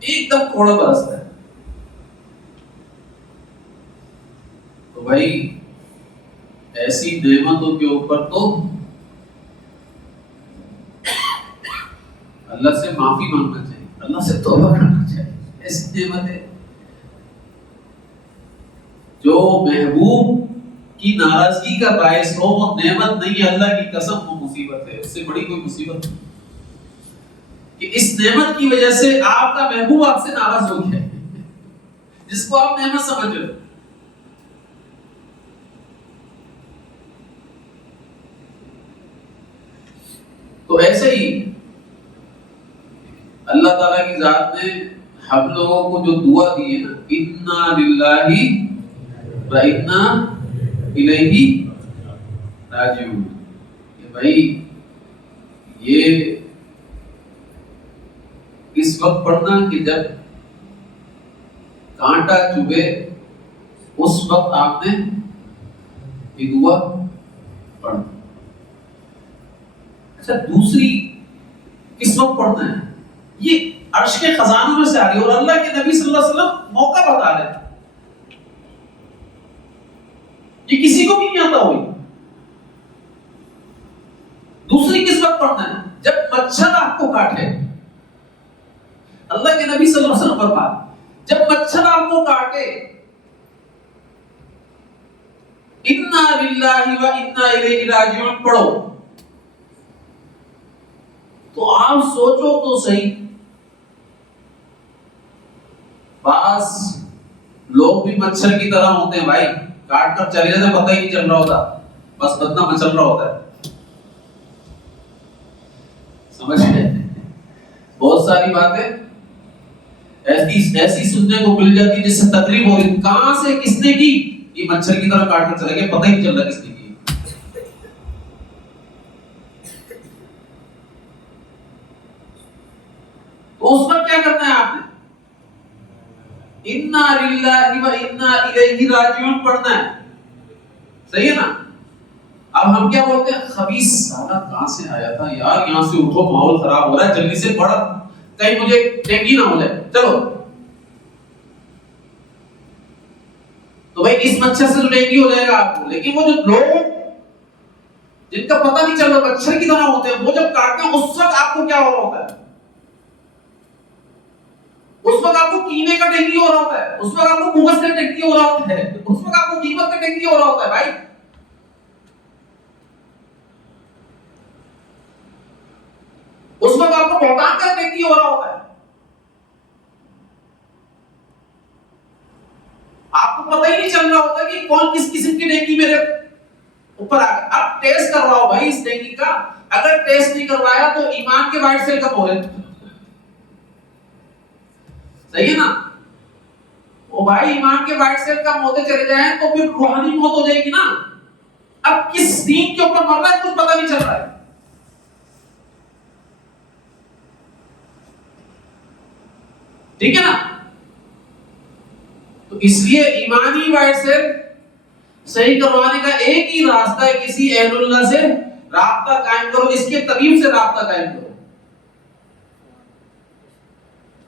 ایک دم کوڑا برستا ہے. تو بھائی ایسی نعمتوں کے اوپر تو اللہ سے معافی مانگنا چاہیے، اللہ سے توبہ کرنا چاہیے. ایسی نعمتیں جو محبوب کی ناراضگی کا باعث ہو وہ نعمت نہیں ہے، اللہ کی قسم وہ مصیبت ہے. اس سے بڑی کوئی مصیبت نہیں کہ اس نعمت کی وجہ سے آپ کا محبوب آپ سے ناراض ہو گیا جس کو آپ نعمت سمجھ رہے ہو. تو ایسے ہی اللہ تعالیٰ کی ذات نے ہم لوگوں کو جو دعا دی ہے نا، انا للہ و انا الیہ راجعون، کہ بھائی یہ اس وقت پڑھنا کہ جب کانٹا چبھے اس وقت آپ نے یہ دعا پڑھنا. اچھا دوسری کس وقت پڑھنا ہے؟ یہ عرش کے خزانوں میں سے آ رہی ہے اور اللہ کے نبی صلی اللہ علیہ وسلم موقع بتا رہے ہیں. یہ کسی کو بھی نہیں آتا ہوئی. دوسری کس وقت پڑھنا ہے؟ جب مچھر آپ کو کاٹے. اللہ کے نبی صلی اللہ علیہ وسلم فرمایا جب مچھر آپ کو کاٹے انا للہ و انا الیہ راجعون پڑھو. تو آپ سوچو تو صحیح، بعض لوگ بھی مچھر کی طرح ہوتے ہیں بھائی، کاٹ کر چلے جاتے پتہ ہی نہیں چل رہا ہوتا، بس بدنہ مچل رہا ہوتا ہے. سمجھ گئے؟ بہت ساری باتیں ایسی سننے کو مل جاتی جس سے تقریب ہو رہی، کہاں سے کس نے کی، یہ مچھر کی طرح کاٹ کر چلے گئے پتہ ہی نہیں چل رہا کس نے کی. تو اس وقت کیا کرنا ہے آپ نے؟ انا للہ و انا الیہ راجعون پڑھنا ہے. صحیح ہے نا؟ اب ہم کیا بولتے ہیں، خبیث سالہ کہاں سے آیا تھا یار، یہاں سے اٹھو ماحول خراب ہو رہا ہے، جلدی سے پڑھ کہیں مجھے ڈینگی نہ ہو جائے. چلو تو بھائی اس مچھر سے تو ڈینگی ہو جائے گا آپ کو، لیکن وہ جو لوگ جن کا پتہ نہیں چل رہا مچھر کی طرح ہوتے ہیں، وہ جب کاٹتے ہیں اس وقت آپ کو کیا ہو رہا ہوتا ہے؟ اس وقت آپ کو کینے کا ڈینگی ہو رہا ہوتا ہے، اس وقت آپ کو موگس کا ڈینگی ہو رہا ہوتا ہے، اس وقت آپ کو دیمک کا ڈینگی ہو رہا ہوتا ہے. بھائی اس وقت آپ کو بہتان کا ڈینگی ہو رہا ہوتا ہے. آپ کو پتہ ہی نہیں چل رہا ہوتا کہ کون کس قسم کی ڈینگی میرے اوپر آ گیا. اب ٹیسٹ کرواؤ بھائی اس ڈینگی کا، اگر ٹیسٹ نہیں کروایا تو ایمان کے وائٹ سیل کم ہو رہے. صحیح ہے نا؟ وہ بھائی ایمان کے وائٹ سیل کم ہوتے چلے جائیں تو پھر روحانی موت ہو جائے گی نا. اب کس دین کے اوپر مر رہا ہے کچھ پتہ نہیں چل رہا ہے. ٹھیک ہے نا؟ تو اس لیے ایمانی وائٹ سیل صحیح کروانے کا ایک ہی راستہ ہے، کسی اہل اللہ سے رابطہ قائم کرو، اس کے طبیب سے رابطہ قائم کرو،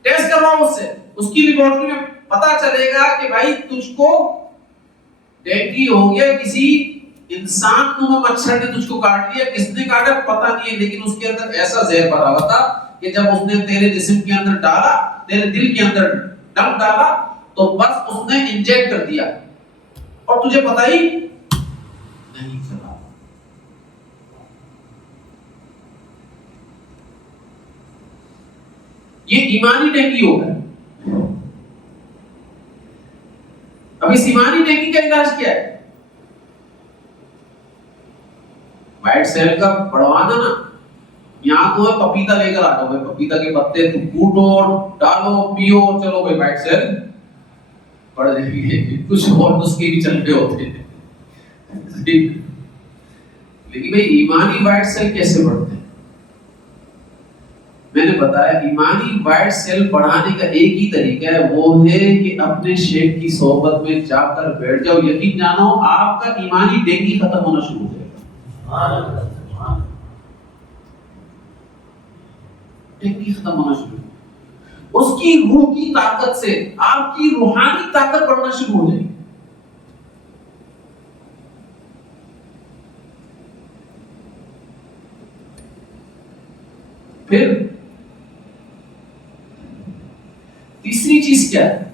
ٹیسٹ کرواؤ اس سے، اس کی لیبارٹری میں پتا چلے گا کہ بھائی تجھ کو ڈینگی ہو گیا، کسی انسان نما مچھر نے تجھ کو کاٹ لیا، کس نے کاٹا پتہ نہیں ہے، لیکن اس کے اندر ایسا زہر بھرا ہوا تھا کہ جب اس نے تیرے جسم کے اندر ڈالا، تیرے دل کے اندر ڈنک ڈالا تو بس اس نے انجیکٹ کر دیا اور تجھے پتہ ہی نہیں چلا. یہ ایمانی ڈینگی ہو گیا. اب اس ایمانی ڈینگی کا علاج کیا ہے؟ وائٹ سیل کا بڑھوانا نا، یہاں تو ہے پپیتا لے کر آ جاؤ بھائی، پپیتا کے پتے تو کوٹو ڈالو پیو چلو بھائی وائٹ سیل پڑھ جائیں گے، کچھ اور نسخے بھی چل رہے ہوتے ہیں. لیکن بھائی ایمانی وائٹ سیل کیسے بڑھتے ہیں؟ میں نے بتایا ایمانی وائٹ سیل بڑھانے کا ایک ہی طریقہ ہے، وہ ہے کہ اپنے شیخ کی صحبت میں جا کر بیٹھ جاؤ. یقین جانو آپ کا ایمانی ڈینگی ختم ہونا شروع ہو جائے گا. ڈینگی ختم ہونا شروع ہو، اس کی روح کی طاقت سے آپ کی روحانی طاقت بڑھنا شروع ہو جائے گی. پھر تیسری چیز کیا ہے؟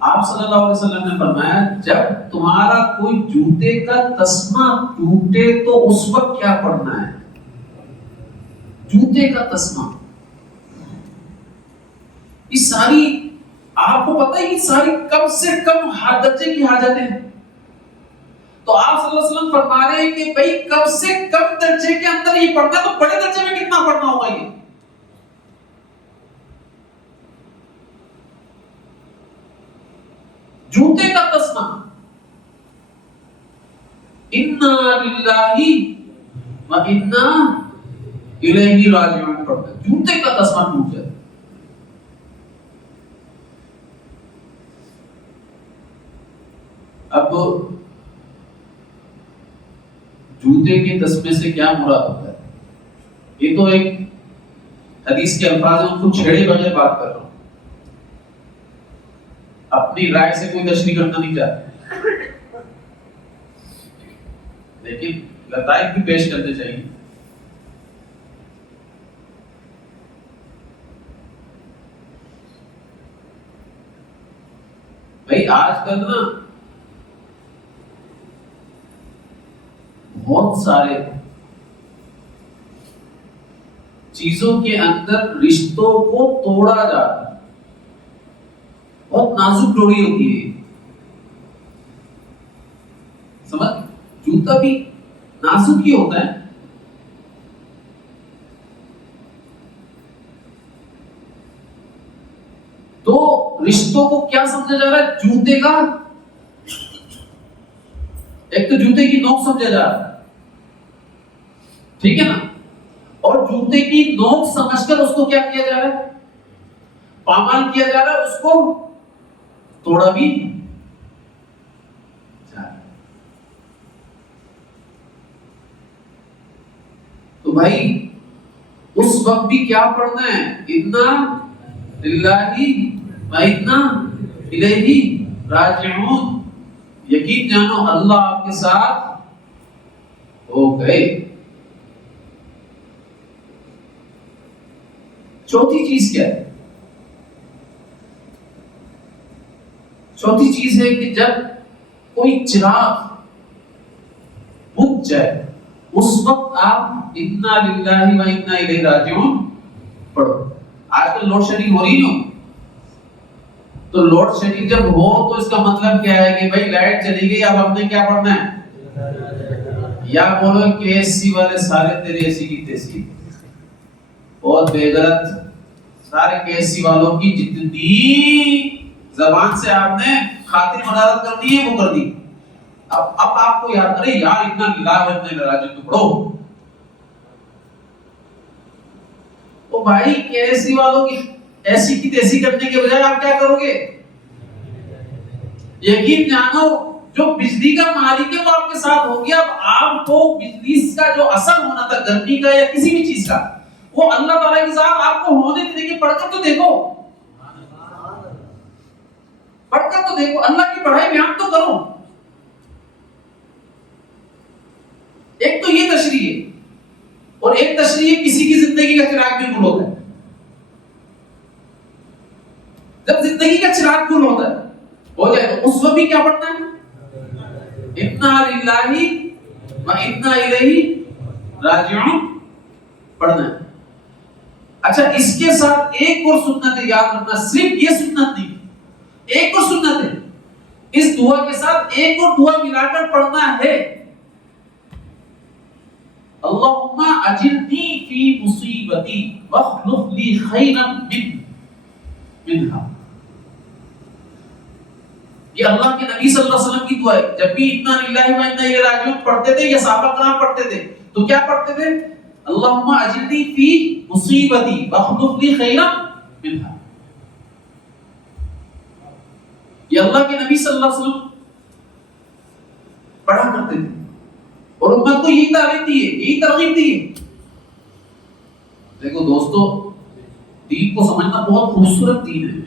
آپ صلی اللہ علیہ وسلم نے فرمایا جب تمہارا کوئی جوتے کا تسمہ ٹوٹے تو اس وقت کیا پڑھنا ہے؟ جوتے کا تسمہ. یہ ساری آپ کو پتہ ہے یہ ساری کم سے کم درجے کی حاجتیں ہیں. تو آپ صلی اللہ علیہ وسلم فرما رہے ہیں کہ بھائی کم سے کم درجے کے اندر یہ پڑھنا، تو بڑے درجے میں کتنا پڑھنا ہوگا یہ؟ جوتے کا تسمہ انا للہ و انا الیہ راجعون پڑھتا ہے. جوتے کا تسمہ ٹوٹ جائے. اب جوتے کے تسمے سے کیا مراد ہوتا ہے؟ یہ تو ایک حدیث کے الفاظ ہیں، ان کو چھیڑے بغیر بات کر رہا ہوں، اپنی رائے سے کوئی تشریح کرنا نہیں چاہتا، لیکن لطائف بھی پیش کرتے چاہیے. بھائی آج کل نا بہت سارے چیزوں کے اندر رشتوں کو توڑا جاتا ہے، بہت نازک ڈوری ہوتی ہے. سمجھ، جوتا بھی نازک ہی ہوتا ہے. تو رشتوں کو کیا سمجھا جا رہا ہے؟ جوتے کا، ایک تو جوتے کی نوک سمجھا جا رہا ہے، ٹھیک ہے نا، اور جوتے کی نوک سمجھ کر اس کو کیا کیا جا رہا ہے؟ پامال کیا جا رہا ہے، اس کو توڑا بھی جا رہا ہے. تو بھائی اس وقت بھی کیا پڑھنا ہے؟ انا للہ و انا الیہ راجعون. یقین جانو اللہ آپ کے ساتھ ہو گئے. چوتھی چیز کیا ہے؟ چوتھی چیز ہے کہ جب کوئی چراغ بجھ جائے اس وقت آپ انا للہ و انا الیہ راجعون پڑھو. آج کل لوڈ شیڈنگ ہو رہی نہیں، تو لوڈ شیڈنگ جب ہو تو اس کا مطلب کیا ہے کہ بھائی لائٹ چلی گئی، اب ہم نے کیا پڑھنا ہے؟ یا بولو کہ اے سی والے سارے تیرے اے سی کی تیسی، بہت بے غیرت. سارے کے اے سی والوں کی جتنی زبان سے آپ نے خاطر مدارت کرنی ہے وہ کر دی. اب آپ کو یاد کرے یار اتنا للہ و انا الیہ راجعون تو پڑھو. تو بھائی کے اے سی والوں کی ایسی کی تیسی کرنے کے بجائے آپ کیا کرو گے؟ یقین جانو جو بجلی کا مالک ہے وہ آپ کے ساتھ ہو گیا. اب آپ کو بجلی کا جو اثر ہونا تھا گرمی کا یا کسی بھی چیز کا، وہ اللہ تعالیٰ کے ساتھ آپ کو ہونے نہیں دیں گے. پڑھ کر تو دیکھو، پڑھ کر تو دیکھو، اللہ کی پڑھائی بیان تو کرو. ایک تو یہ تشریح ہے، اور ایک تشریح کسی کی زندگی کا چراغ بھی گل ہوتا ہے. جب زندگی کا چراغ گل ہوتا ہے ہو جائے تو اس وقت بھی کیا پڑھنا ہے؟ انا للہ و انا الیہ راجعون پڑھنا ہے. اچھا اس کے ساتھ ایک اور سنت ہے، یاد رکھنا، صرف یہ سنت نہیں، ایک اور سنت ہے. اس دعا کے ساتھ ایک اور دعا ملا کر پڑھنا ہے. اللہم اجرنی فی مصیبتی واخلف لی خیرا منہا. یہ اللہ کے نبی صلی اللہ علیہ وسلم کی دعا ہے. جب بھی انا للہ و انا الیہ راجعون پڑھتے تھے یا صحابہ کرام پڑھتے تھے تو کیا پڑھتے تھے؟ اللہم اجرنی فی مصیبتی واخلف لی خیرا منہا. یہ اللہ کے نبی صلی اللہ علیہ وسلم پڑھا کرتے تھے اور امت کو یہی تعلیم دی ہے, یہی ترغیب دی ہے. دیکھو دوستو, دین کو سمجھنا بہت خوبصورت دین ہے,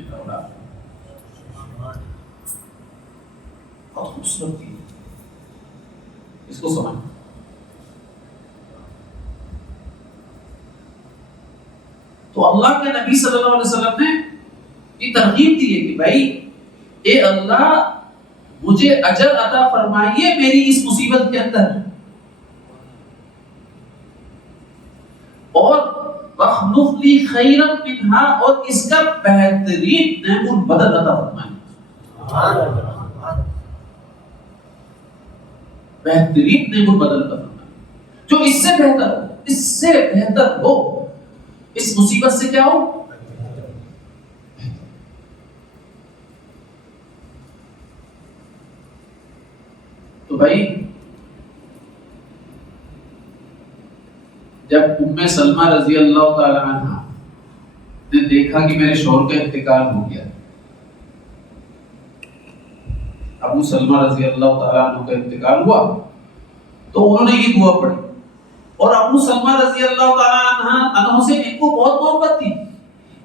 بہت خوبصورت دین ہے, اس کو سمجھنا. تو اللہ کے نبی صلی اللہ علیہ وسلم نے یہ ترغیب دی ہے کہ بھائی اے اللہ مجھے اجر عطا فرمائیے میری اس مصیبت کے اندر, اور وَخْلُفْ لِي خَيْرًا مِنْهَا, اور اس کا بہترین نعم البدل عطا فرمائیے. بہترین نعم البدل عطا فرمائیے جو اس سے بہتر ہو, اس سے بہتر ہو, اس مصیبت سے کیا ہو. تو بھائی جب ام سلمہ رضی اللہ تعالی عنہ نے دیکھا کہ میرے شوہر کا انتقال ہو گیا, ابو سلمہ رضی اللہ تعالی عنہ کا انتقال ہوا, تو انہوں نے یہ دعا پڑھی. اور ابو سلمہ رضی اللہ تعالی عنہ سے ان کو بہت محبت تھی.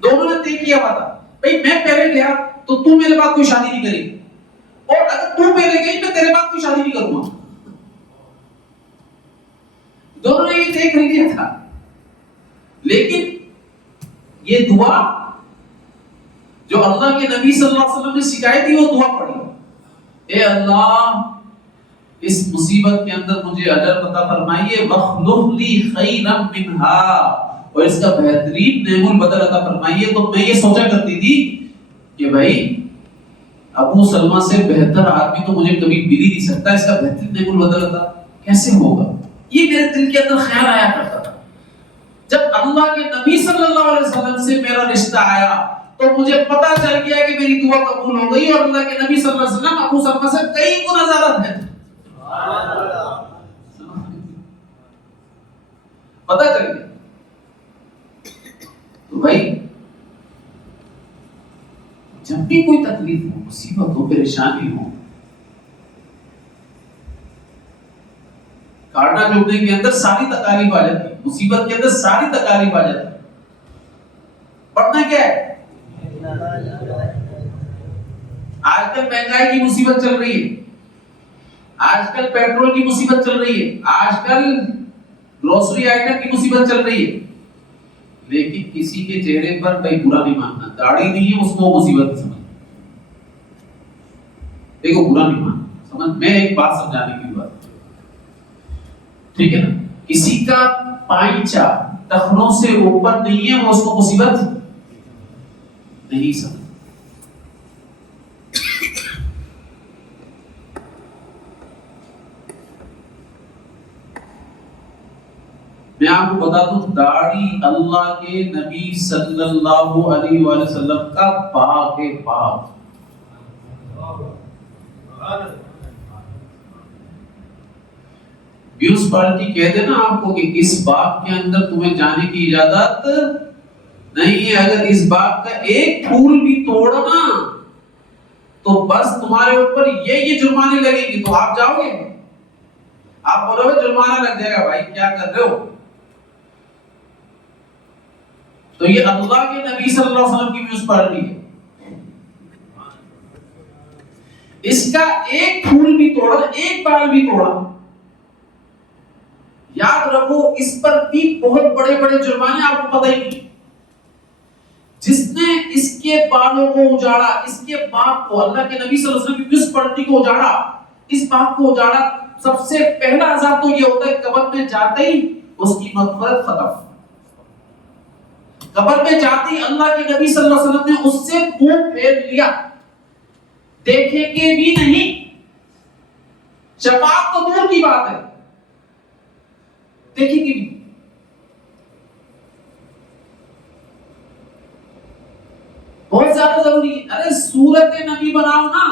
دونوں نے طے کیا ہوا تھا بھائی میں پہلے گیا تو تو میرے بعد کوئی شادی نہیں کرے گی, اور اگر تو پہلے گئی میں تیرے بعد کوئی شادی نہیں کروں گا. دونوں نے یہ طے کر لیا تھا. لیکن یہ دعا جو اللہ کے نبی صلی اللہ علیہ وسلم نے سکھائی تھی وہ دعا پڑھی, اے اللہ اس مصیبت کے اندر مجھے اجر عطا فرمائیے, وَخْلُفْ لِي خَيْرًا مِنْهَا, اور اس کا بہترین نعم البدل عطا فرمائیے. تو میں یہ سوچا کرتی تھی کہ بھائی ابو سلمہ سے بہتر آدمی تو مجھے کبھی مل ہی نہیں سکتا, اس کا بہترین نعم البدل عطا کیسے ہوگا. یہ میرے دل کے اندر خیال آیا کرتا تھا. جب اللہ کے نبی صلی اللہ علیہ وسلم سے میرا رشتہ آیا تو مجھے پتا چل گیا کہ میری دعا قبول ہو گئی, اور اللہ کے نبی صلی اللہ علیہ وسلم ابو سلمہ سے کئی گنا زیادہ بہتر. پتا چل گیا. تو بھائی جب بھی کوئی تکلیف ہو, مصیبت ہو, پریشانی ہو, کاٹا چوبنے کے اندر ساری تکالیف آ جاتی, مصیبت کے اندر ساری تکالیف آ جاتی. پڑھنا کیا ہے؟ آج کل مہنگائی کی مصیبت چل رہی ہے, آج کل پیٹرول کی مصیبت چل رہی ہے, آج کل گروسری آئٹم کی مصیبت چل رہی ہے. لیکن کسی کے چہرے پر کوئی برا نہیں ماننا, داڑھی نہیں ہے اس کو مصیبت سمجھ. دیکھو برا نہیں ماننا, سمجھ. میں ایک بات سمجھانے کی بات, ٹھیک ہے نا, کسی کا پائچا ٹخنوں سے اوپر نہیں ہے وہ اس کو مصیبت نہیں سمجھ. میں آپ کو بتا دوں, داڑھی اللہ کے نبی صلی اللہ علیہ وآلہ وسلم کا پاک ہے, پاک. میونسپلٹی کہہ دے نا آپ کو کہ اس باغ کے اندر تمہیں جانے کی اجازت نہیں ہے, اگر اس باغ کا ایک پھول بھی توڑنا تو بس تمہارے اوپر یہ جرمانے لگیں گے, تو آپ جاؤ گے؟ آپ بولو گے جرمانہ لگ جائے گا, بھائی کیا کر رہے ہو. تو یہ اللہ کے نبی صلی اللہ علیہ وسلم کی میونسپلٹی ہے. اس کا ایک پھول بھی توڑا, ایک بال بھی توڑا, یاد رکھو اس پر بھی بہت بڑے بڑے جرمانے, آپ کو پتہ ہی نہیں. جس نے اس کے بالوں کو اجاڑا, اس کے باپ کو, اللہ کے نبی صلی اللہ علیہ وسلم کی میونسپلٹی کو اجاڑا, اس باپ کو اجاڑا, سب سے پہلا عذاب تو یہ ہوتا ہے قبر میں جاتے ہی اس کی مغفرت ختم. قبر میں جاتے ہی اللہ کے نبی صلی اللہ علیہ وسلم نے اس سے منہ پھیر لیا, دیکھیں گے بھی نہیں. شفاعت تو دور کی بات ہے, دیکھیں گے نہیں. بہت زیادہ ضروری ہے. ارے صورت نبی بناؤ نا,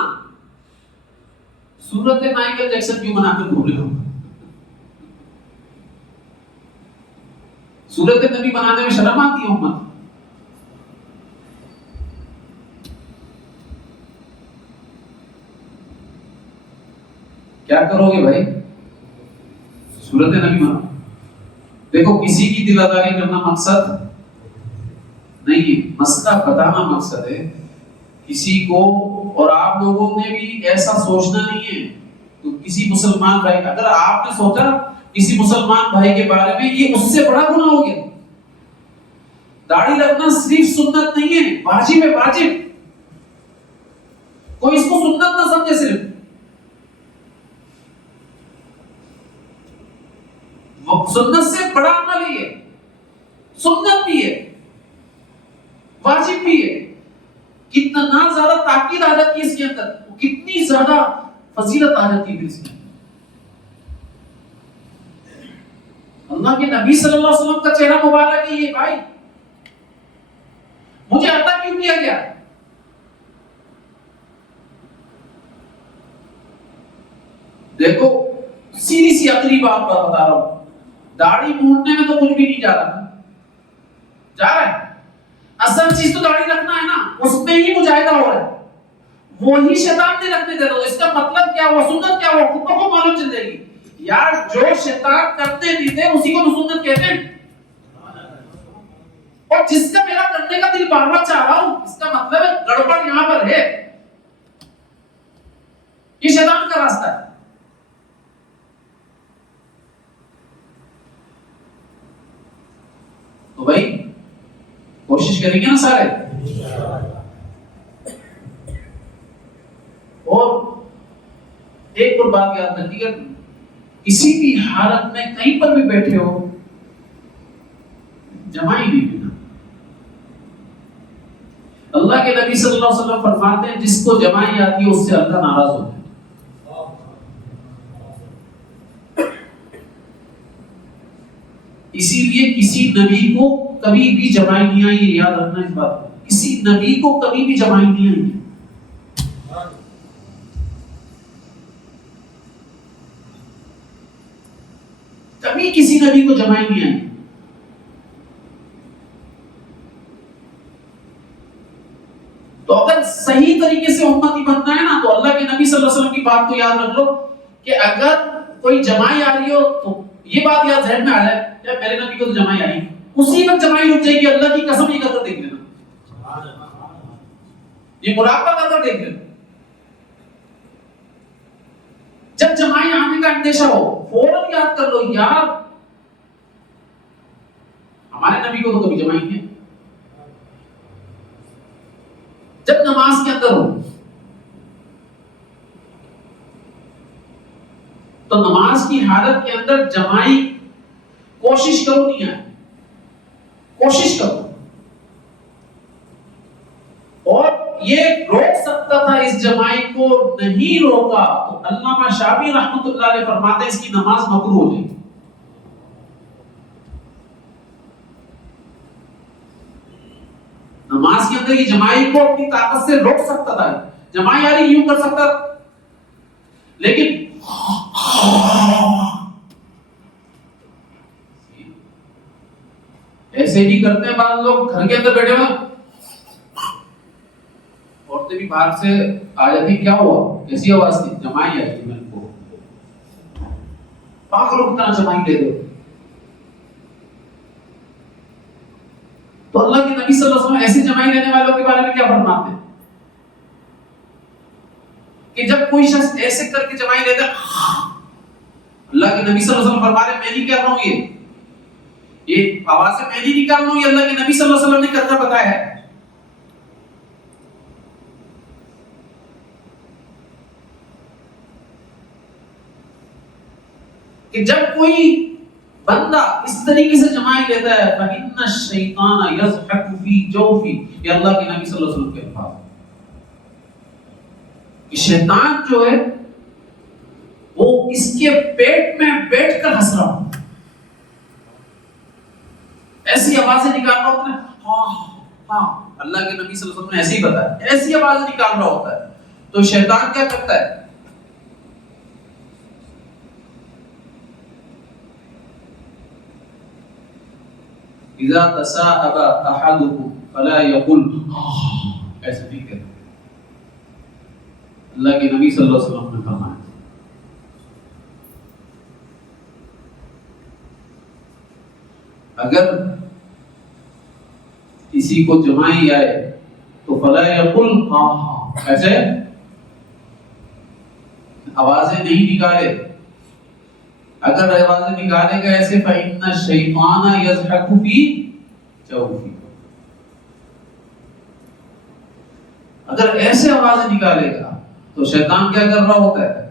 صورت مائیکل جیکسن کیوں بنا کر گھوم رہے ہو؟ صورت نبی بنانے میں شرم آتی ہے امت؟ کیا کرو گے بھائی؟ صورت نبی بناؤ. دیکھو کسی کی دل آزاری کرنا مقصد نہیں ہے, مسئلہ بتانا مقصد ہے کسی کو. اور آپ لوگوں نے بھی ایسا سوچنا نہیں ہے. تو کسی مسلمان بھائی, اگر آپ نے سوچا کسی مسلمان بھائی کے بارے میں, یہ اس سے بڑا گناہ ہو گیا. داڑھی رکھنا صرف سنت نہیں ہے, واجب ہے, واجب. کوئی اس کو سنت نہ سمجھے, صرف وہ سنت سے بڑا عمل ہی ہے. سنت بھی ہے, واجب بھی ہے. کتنا زیادہ تاکید آ جاتی ہے اس کے اندر, کتنی زیادہ فضیلت آ جاتی ہے اس کے اندر. اللہ کے نبی صلی اللہ علیہ وسلم کا چہرہ مبارک ہے یہ بھائی. مجھے عطا کیوں کیا گیا؟ دیکھو سیدھی سی عقلی بات بتا رہا ہوں, داڑھی مونڈنے میں تو کچھ بھی نہیں جا رہا. جا رہا ہے, اصل چیز تو داڑھی رکھنا ہے نا, اس میں ہی مجاہدہ ہو رہا ہے. وہی شیطان نے رکھنے دے رہا. اس کا مطلب کیا ہوا, سنت کیا ہوا, خود کو معلوم چل جائے گی. یار جو شیطان کرتے نہیں تھے اسی کو تو سنت کہتے ہیں. اور جس کا میرا کرنے کا دل بار بار چاہ رہا ہوں, اس کا مطلب ہے گڑبڑ یہاں پر ہے. یہ شیطان کا راستہ ہے. تو بھائی کوشش کریں گے نا سارے. اور ایک اور بات یاد رکھیے گا, کسی بھی حالت میں کہیں پر بھی بیٹھے ہو, جمع ہی نہیں دینا. اللہ کے نبی صلی اللہ علیہ وسلم فرماتے ہیں جس کو جمائی آتی ہے اس سے اللہ ناراض ہوتا ہے. اسی لیے کسی نبی کو کبھی بھی جمائی نہیں آئی, یاد رکھنا اس بات کو. کسی نبی کو کبھی بھی جمائی نہیں آئی. کبھی کسی نبی کو جمائی نہیں آئی. تو اگر صحیح طریقے سے امتی بننا ہے نا, تو اللہ کے نبی صلی اللہ علیہ وسلم کی بات کو یاد رکھ لو کہ اگر کوئی جمائی آ رہی ہو تو یہ بات یاد ذہن میں آ جائے کہ میرے نبی کو تو جمائی آئی, اسی وقت جمائی رک جائے گی. اللہ کی قسم یہ کر دیکھ لینا, یہ مراقبہ کر دیکھ لینا. جب جمائی آنے کا اندیشہ ہو فوراً یاد کر لو, یار ہمارے نبی کو تو کبھی جمائی نہیں ہے. جب نماز کے اندر ہو تو نماز کی حالت کے اندر جمائی کوشش کرو نہیں آئے, کوشش کرو. اور یہ روک سکتا تھا اس جمائی کو, نہیں روکا تو علامہ شافعی رحمۃ اللہ علیہ فرماتے ہیں اس کی نماز مکروہ ہو جائے گی. نماز کے اندر یہ جمائی کو اپنی طاقت سے روک سکتا تھا. جمائی یاری یوں کر سکتا, لیکن ایسے بھی کرتے ہیں بعض لوگ گھر کے اندر بیٹھے ہوئے, عورتیں بھی باہر سے آ جاتی, کیا ہوا, کیسی آواز تھی, جمائی آئی تھی, میں کو پاگلوں کی طرح جمائی لے دو. تو اللہ کے نبی صلی اللہ علیہ وسلم ایسی جمائی لینے والوں کے بارے میں کیا فرماتے ہیں کہ جب کوئی شخص ایسے کر کے جمائی لیتا ہے, اللہ کے نبی صلی اللہ علیہ وسلم فرما رہے ہیں میں نہیں کہہ رہا ہوں, یہ آواز سے میں نہیں نکال رہا ہوں, یہ اللہ کے نبی صلی اللہ علیہ وسلم نے کرنا بتایا ہے. کہ جب کوئی بندہ اس طریقے سے جمائی لیتا ہے فَإِنَّ الشَّيْطَانَ يَضْحَكُ فِي جَوْفِهِ, یہ اللہ کے نبی صلی اللہ علیہ وسلم کے الفاظ ہیں کہ شیطان جو ہے وہ اس کے پیٹ میں بیٹھ کر ہنس رہا ہوں. آوازیں نکال رہا ہوتا ہے، ہاں ہاں، اللہ کے نبی صلی اللہ علیہ وسلم نے ایسے ہی بتایا، ایسی آوازیں نکال رہا ہوتا ہے، تو شیطان کیا کرتا ہے؟ اذا تساءب احدكم فلا يقل ایسے نہیں کہتے، اللہ کے نبی صلی اللہ علیہ وسلم نے فرمایا اگر کسی کو جمائی آئے تو فلا یقل ہاں ہاں، ایسے آوازیں نہیں نکالے، اگر آوازیں نکالے گا ایسے فإن الشیطان یضحک فی جوفی، اگر ایسے آوازیں نکالے گا تو شیطان کیا کر رہا ہوتا ہے؟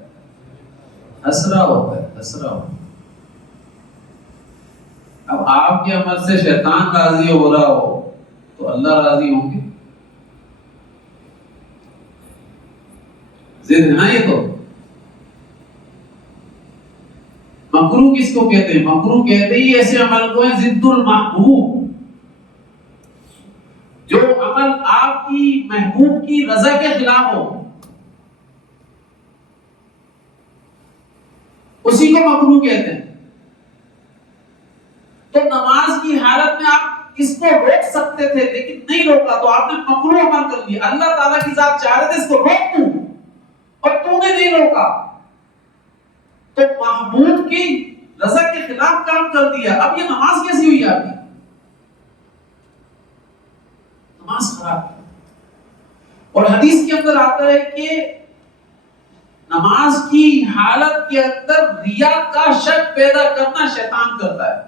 ہنس رہا ہوتا ہے، ہنس رہا ہوتا ہے۔ اب آپ کے عمل سے شیطان راضی ہو رہا ہو تو اللہ راضی ہوں گے؟ ضد ہے نا یہ تو۔ مکروہ کس کو کہتے ہیں؟ مکروہ کہتے ہی ایسے عمل کو ہے ضد المحبوب، جو عمل آپ کی محبوب کی رضا کے خلاف ہو اسی کو مکروہ کہتے ہیں۔ تو نماز کی حالت میں آپ اس کو روک سکتے تھے لیکن نہیں روکا تو آپ نے مکروہ عمل کر لیا۔ اللہ تعالیٰ کی ذات چاہ رہے تھے اس کو روک دوں اور تو نے نہیں روکا، تو محبوب کی رضا کے خلاف کام کر دیا۔ اب یہ نماز کیسی ہوئی آپ کی؟ نماز خراب۔ اور حدیث کے اندر آتا ہے کہ نماز کی حالت کے اندر ریا کا شک پیدا کرنا شیطان کرتا ہے۔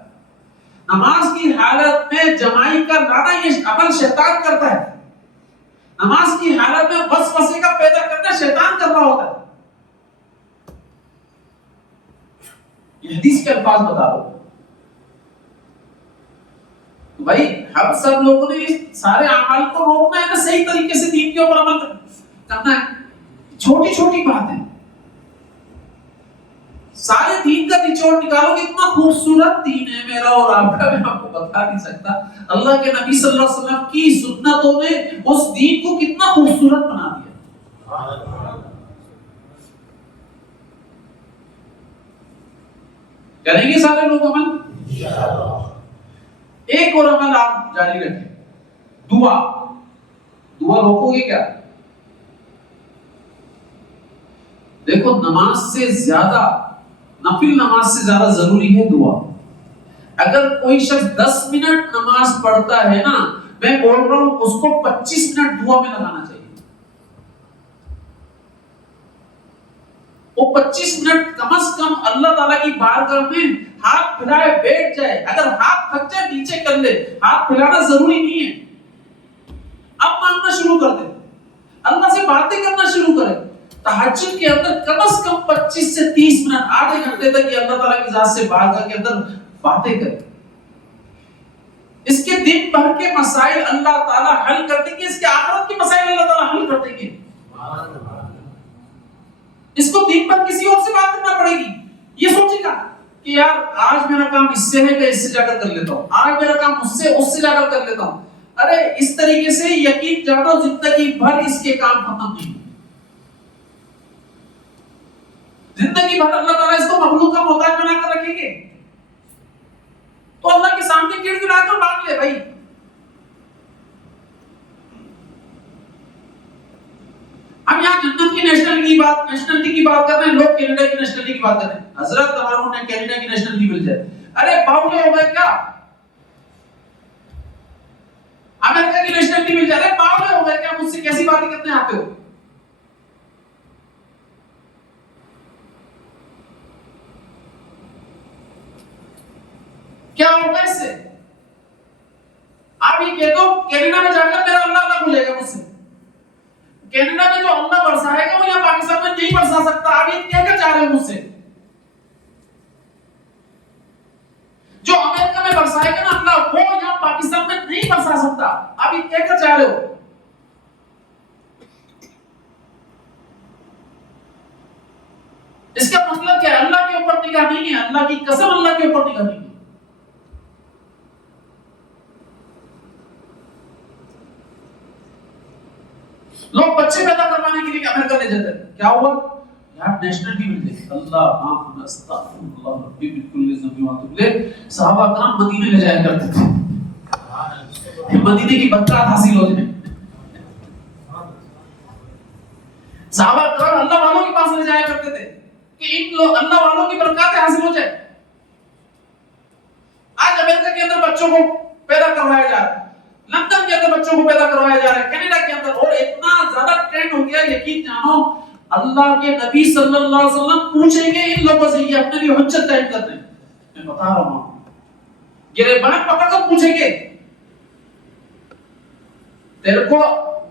نماز کی حالت میں جمائی کا لانا یہ عمل شیطان کرتا ہے۔ نماز کی حالت میں وسوسے کا پیدا کرنا شیطان کر رہا ہوتا ہے۔ یہ حدیث کے الفاظ بتا دو بھائی، ہم سب لوگوں نے اس سارے اعمال کو روکنا ہے نا، صحیح طریقے سے دین کے اوپر عمل کرنا ہے۔ چھوٹی چھوٹی باتیں سارے دین کا نچوڑ نکالو کہ اتنا خوبصورت دین ہے میرا اور آپ کا، میں آپ کو بتا نہیں سکتا۔ اللہ کے نبی صلی اللہ علیہ وسلم کی سنتوں نے اس دین کو کتنا خوبصورت بنا دیا۔ کریں گے سارے لوگ عمل؟ ایک اور عمل آپ جاری رکھیں، دعا۔ دعا روکو گے کیا؟ دیکھو نماز سے زیادہ، نفل نماز سے زیادہ ضروری ہے دعا۔ اگر کوئی شخص 10 منٹ نماز پڑھتا ہے نا، میں بول رہا ہوں اس کو 25 منٹ دعا میں لگانا چاہیے۔ وہ 25 منٹ کم از کم اللہ تعالیٰ کی بارگاہ میں ہاتھ پھیلائے بیٹھ جائے۔ اگر ہاتھ تھک جائے نیچے کر لے، ہاتھ پھیلانا ضروری نہیں ہے۔ اب مانگنا شروع کر دے، اللہ سے باتیں کرنا شروع کرے۔ تہجد کے اندر کم از کم 25 سے 30 منٹ، آدھے گھنٹے تک یہ اللہ تعالیٰ کی ذات سے بارگاہ کے اندر باتیں کرے۔ اس کے دن بھر کے مسائل اللہ تعالیٰ حل کر دیں گے، اس کے آخرت کے مسائل اللہ تعالیٰ حل کر دیں گے۔ اس کو دن بھر کسی اور سے بات کرنا پڑے گی، یہ سوچے گا کہ یار آج میرا کام اس سے ہے، میں اس سے جا کر لیتا ہوں، آج میرا کام اس سے جا کر لیتا ہوں۔ ارے اس طریقے سے یقین جانو زندگی بھر اس کے کام ختم نہیں، زندگی بھر اللہ تعالیٰ اس کو مخلوق کا محتاج بنا کر رکھیں گے۔ تو اللہ کے سامنے گڑ گڑا کر مانگ لے بھائی۔ ہم یہاں جنت کی نیشنلٹی کی بات کر رہے ہیں، لوگ کینیڈا کی نیشنلٹی کی بات کر رہے ہیں۔ حضرت ہماروں نے کینیڈا کی نیشنلٹی مل جائے، ارے باؤلے ہو گئے کیا؟ امریکہ کی نیشنلٹی مل جائے، ارے باؤلے ہو گئے کیا؟ مجھ سے کیسی باتیں کرنے آتے ہو؟ کیا ہوگا اس سے؟ آپ یہ کہہ دو کینیڈا میں جا کر میرا اللہ اللہ ہو جائے گا مجھ سے۔ کینیڈا میں جو اللہ برسائے گا وہ یہاں پاکستان میں نہیں برسا سکتا۔ آپ یہ کیا چاہ رہے ہو مجھ سے؟ جو امریکہ میں برسائے گا نا اللہ، وہ یہاں پاکستان میں نہیں برسا سکتا۔ آپ یہ کیا چاہ رہے ہو؟ اس کا مطلب کیا ہے؟ اللہ کے اوپر نگاہ نہیں ہے، اللہ کی قسم اللہ کے اوپر نگاہ نہیں ہے۔ بچے پیدا کروانے کے لیے امریکہ لے جاتے ہیں، کیا ہوا یار نیشنلٹی مل گئی، اللہ معاف استغفر اللہ ربی بالکل ذنبی واتوب الیہ. صحابہ کرام مدینے لے جایا کرتے تھے، مدینے کی برکات حاصل ہو جائے. صحابہ کرام اللہ والوں کے پاس لے جایا کرتے تھے کہ ان لوگ اللہ والوں کی برکات حاصل ہو جائے. آج امریکہ کے اندر بچوں کو پیدا کروایا جا رہا ہے، لندن کے اندر بچوں کو پیدا کروایا جا رہا ہے، کینیڈا کے اندر، اور اتنا زیادہ ٹرینڈ ہو گیا. یقین جانو اللہ کے نبی صلی اللہ علیہ وسلم پوچھیں گے ان لوگوں سے، یہ اپنے لیے حجت قائم کر رہے ہیں. میں بتا رہا ہوں، گریبان پکڑ کر پوچھیں گے تیرے کو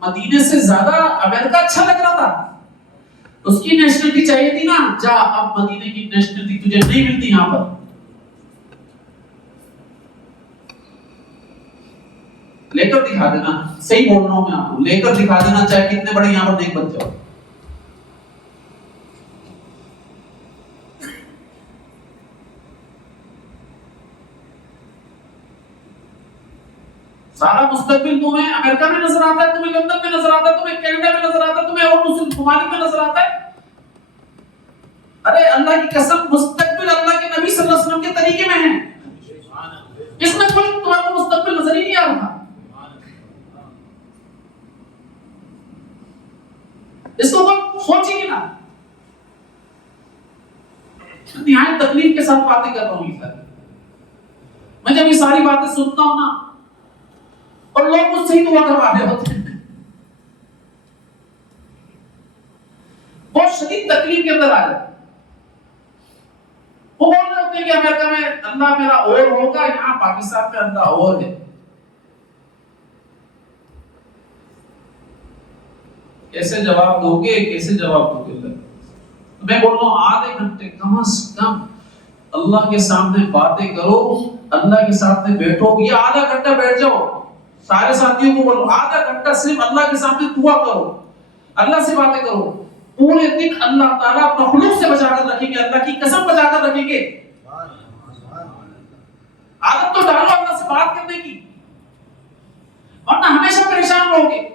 مدینے سے زیادہ امریکہ اچھا لگ رہا تھا، اس کی نیشنلٹی چاہیے تھی نا، جا اب مدینے کی نیشنلٹی تجھے نہیں ملتی یہاں پر. لے کر دکھا دینا، صحیح بول رہا ہوں میں آپ کو، لے کر دکھا دینا چاہے کتنے بڑے یہاں پر نیک بن جاؤ. سارا مستقبل تمہیں امریکہ میں نظر آتا ہے، تمہیں لندن میں نظر آتا ہے، تمہیں کینیڈا میں نظر آتا ہے، تمہیں اور مسلم ممالک میں نظر آتا ہے. ارے اللہ کی قسم مستقبل اللہ کے نبی صلی اللہ علیہ وسلم کے طریقے میں ہے. اس میں کوئی تمہارا مستقبل نظر ہی نہیں آ رہا. اس کو کوئی سوچ ہی نہ. نہایت تکلیف کے ساتھ باتیں کر رہا ہوں یہ ساری. میں جب یہ ساری باتیں سنتا ہوں نا اور لوگ مجھ سے ہی دعا کروا رہے ہوتے ہیں، بہت شدید تکلیف کے اندر آ جائے. وہ بول رہے ہوتے ہیں کہ امریکہ میں اللہ میرا اور ہوگا، یہاں پاکستان میں اللہ اور ہے. کیسے جواب دو گے، کیسے جواب دو گے؟ میں بول رہا ہوں آدھے گھنٹے کم از کم اللہ کے سامنے باتیں کرو، اللہ کے سامنے بیٹھو. یہ آدھا گھنٹہ بیٹھ جاؤ، سارے ساتھیوں کو بولو آدھا گھنٹہ صرف اللہ کے سامنے دعا کرو، اللہ سے باتیں کرو. پورے دن اللہ تعالیٰ مخلوق سے بچا کر رکھیں گے، اللہ کی قسم بچا کر رکھیں گے. عادت تو ڈالو اللہ سے بات کرنے کی، ورنہ ہمیشہ پریشان رہو گے.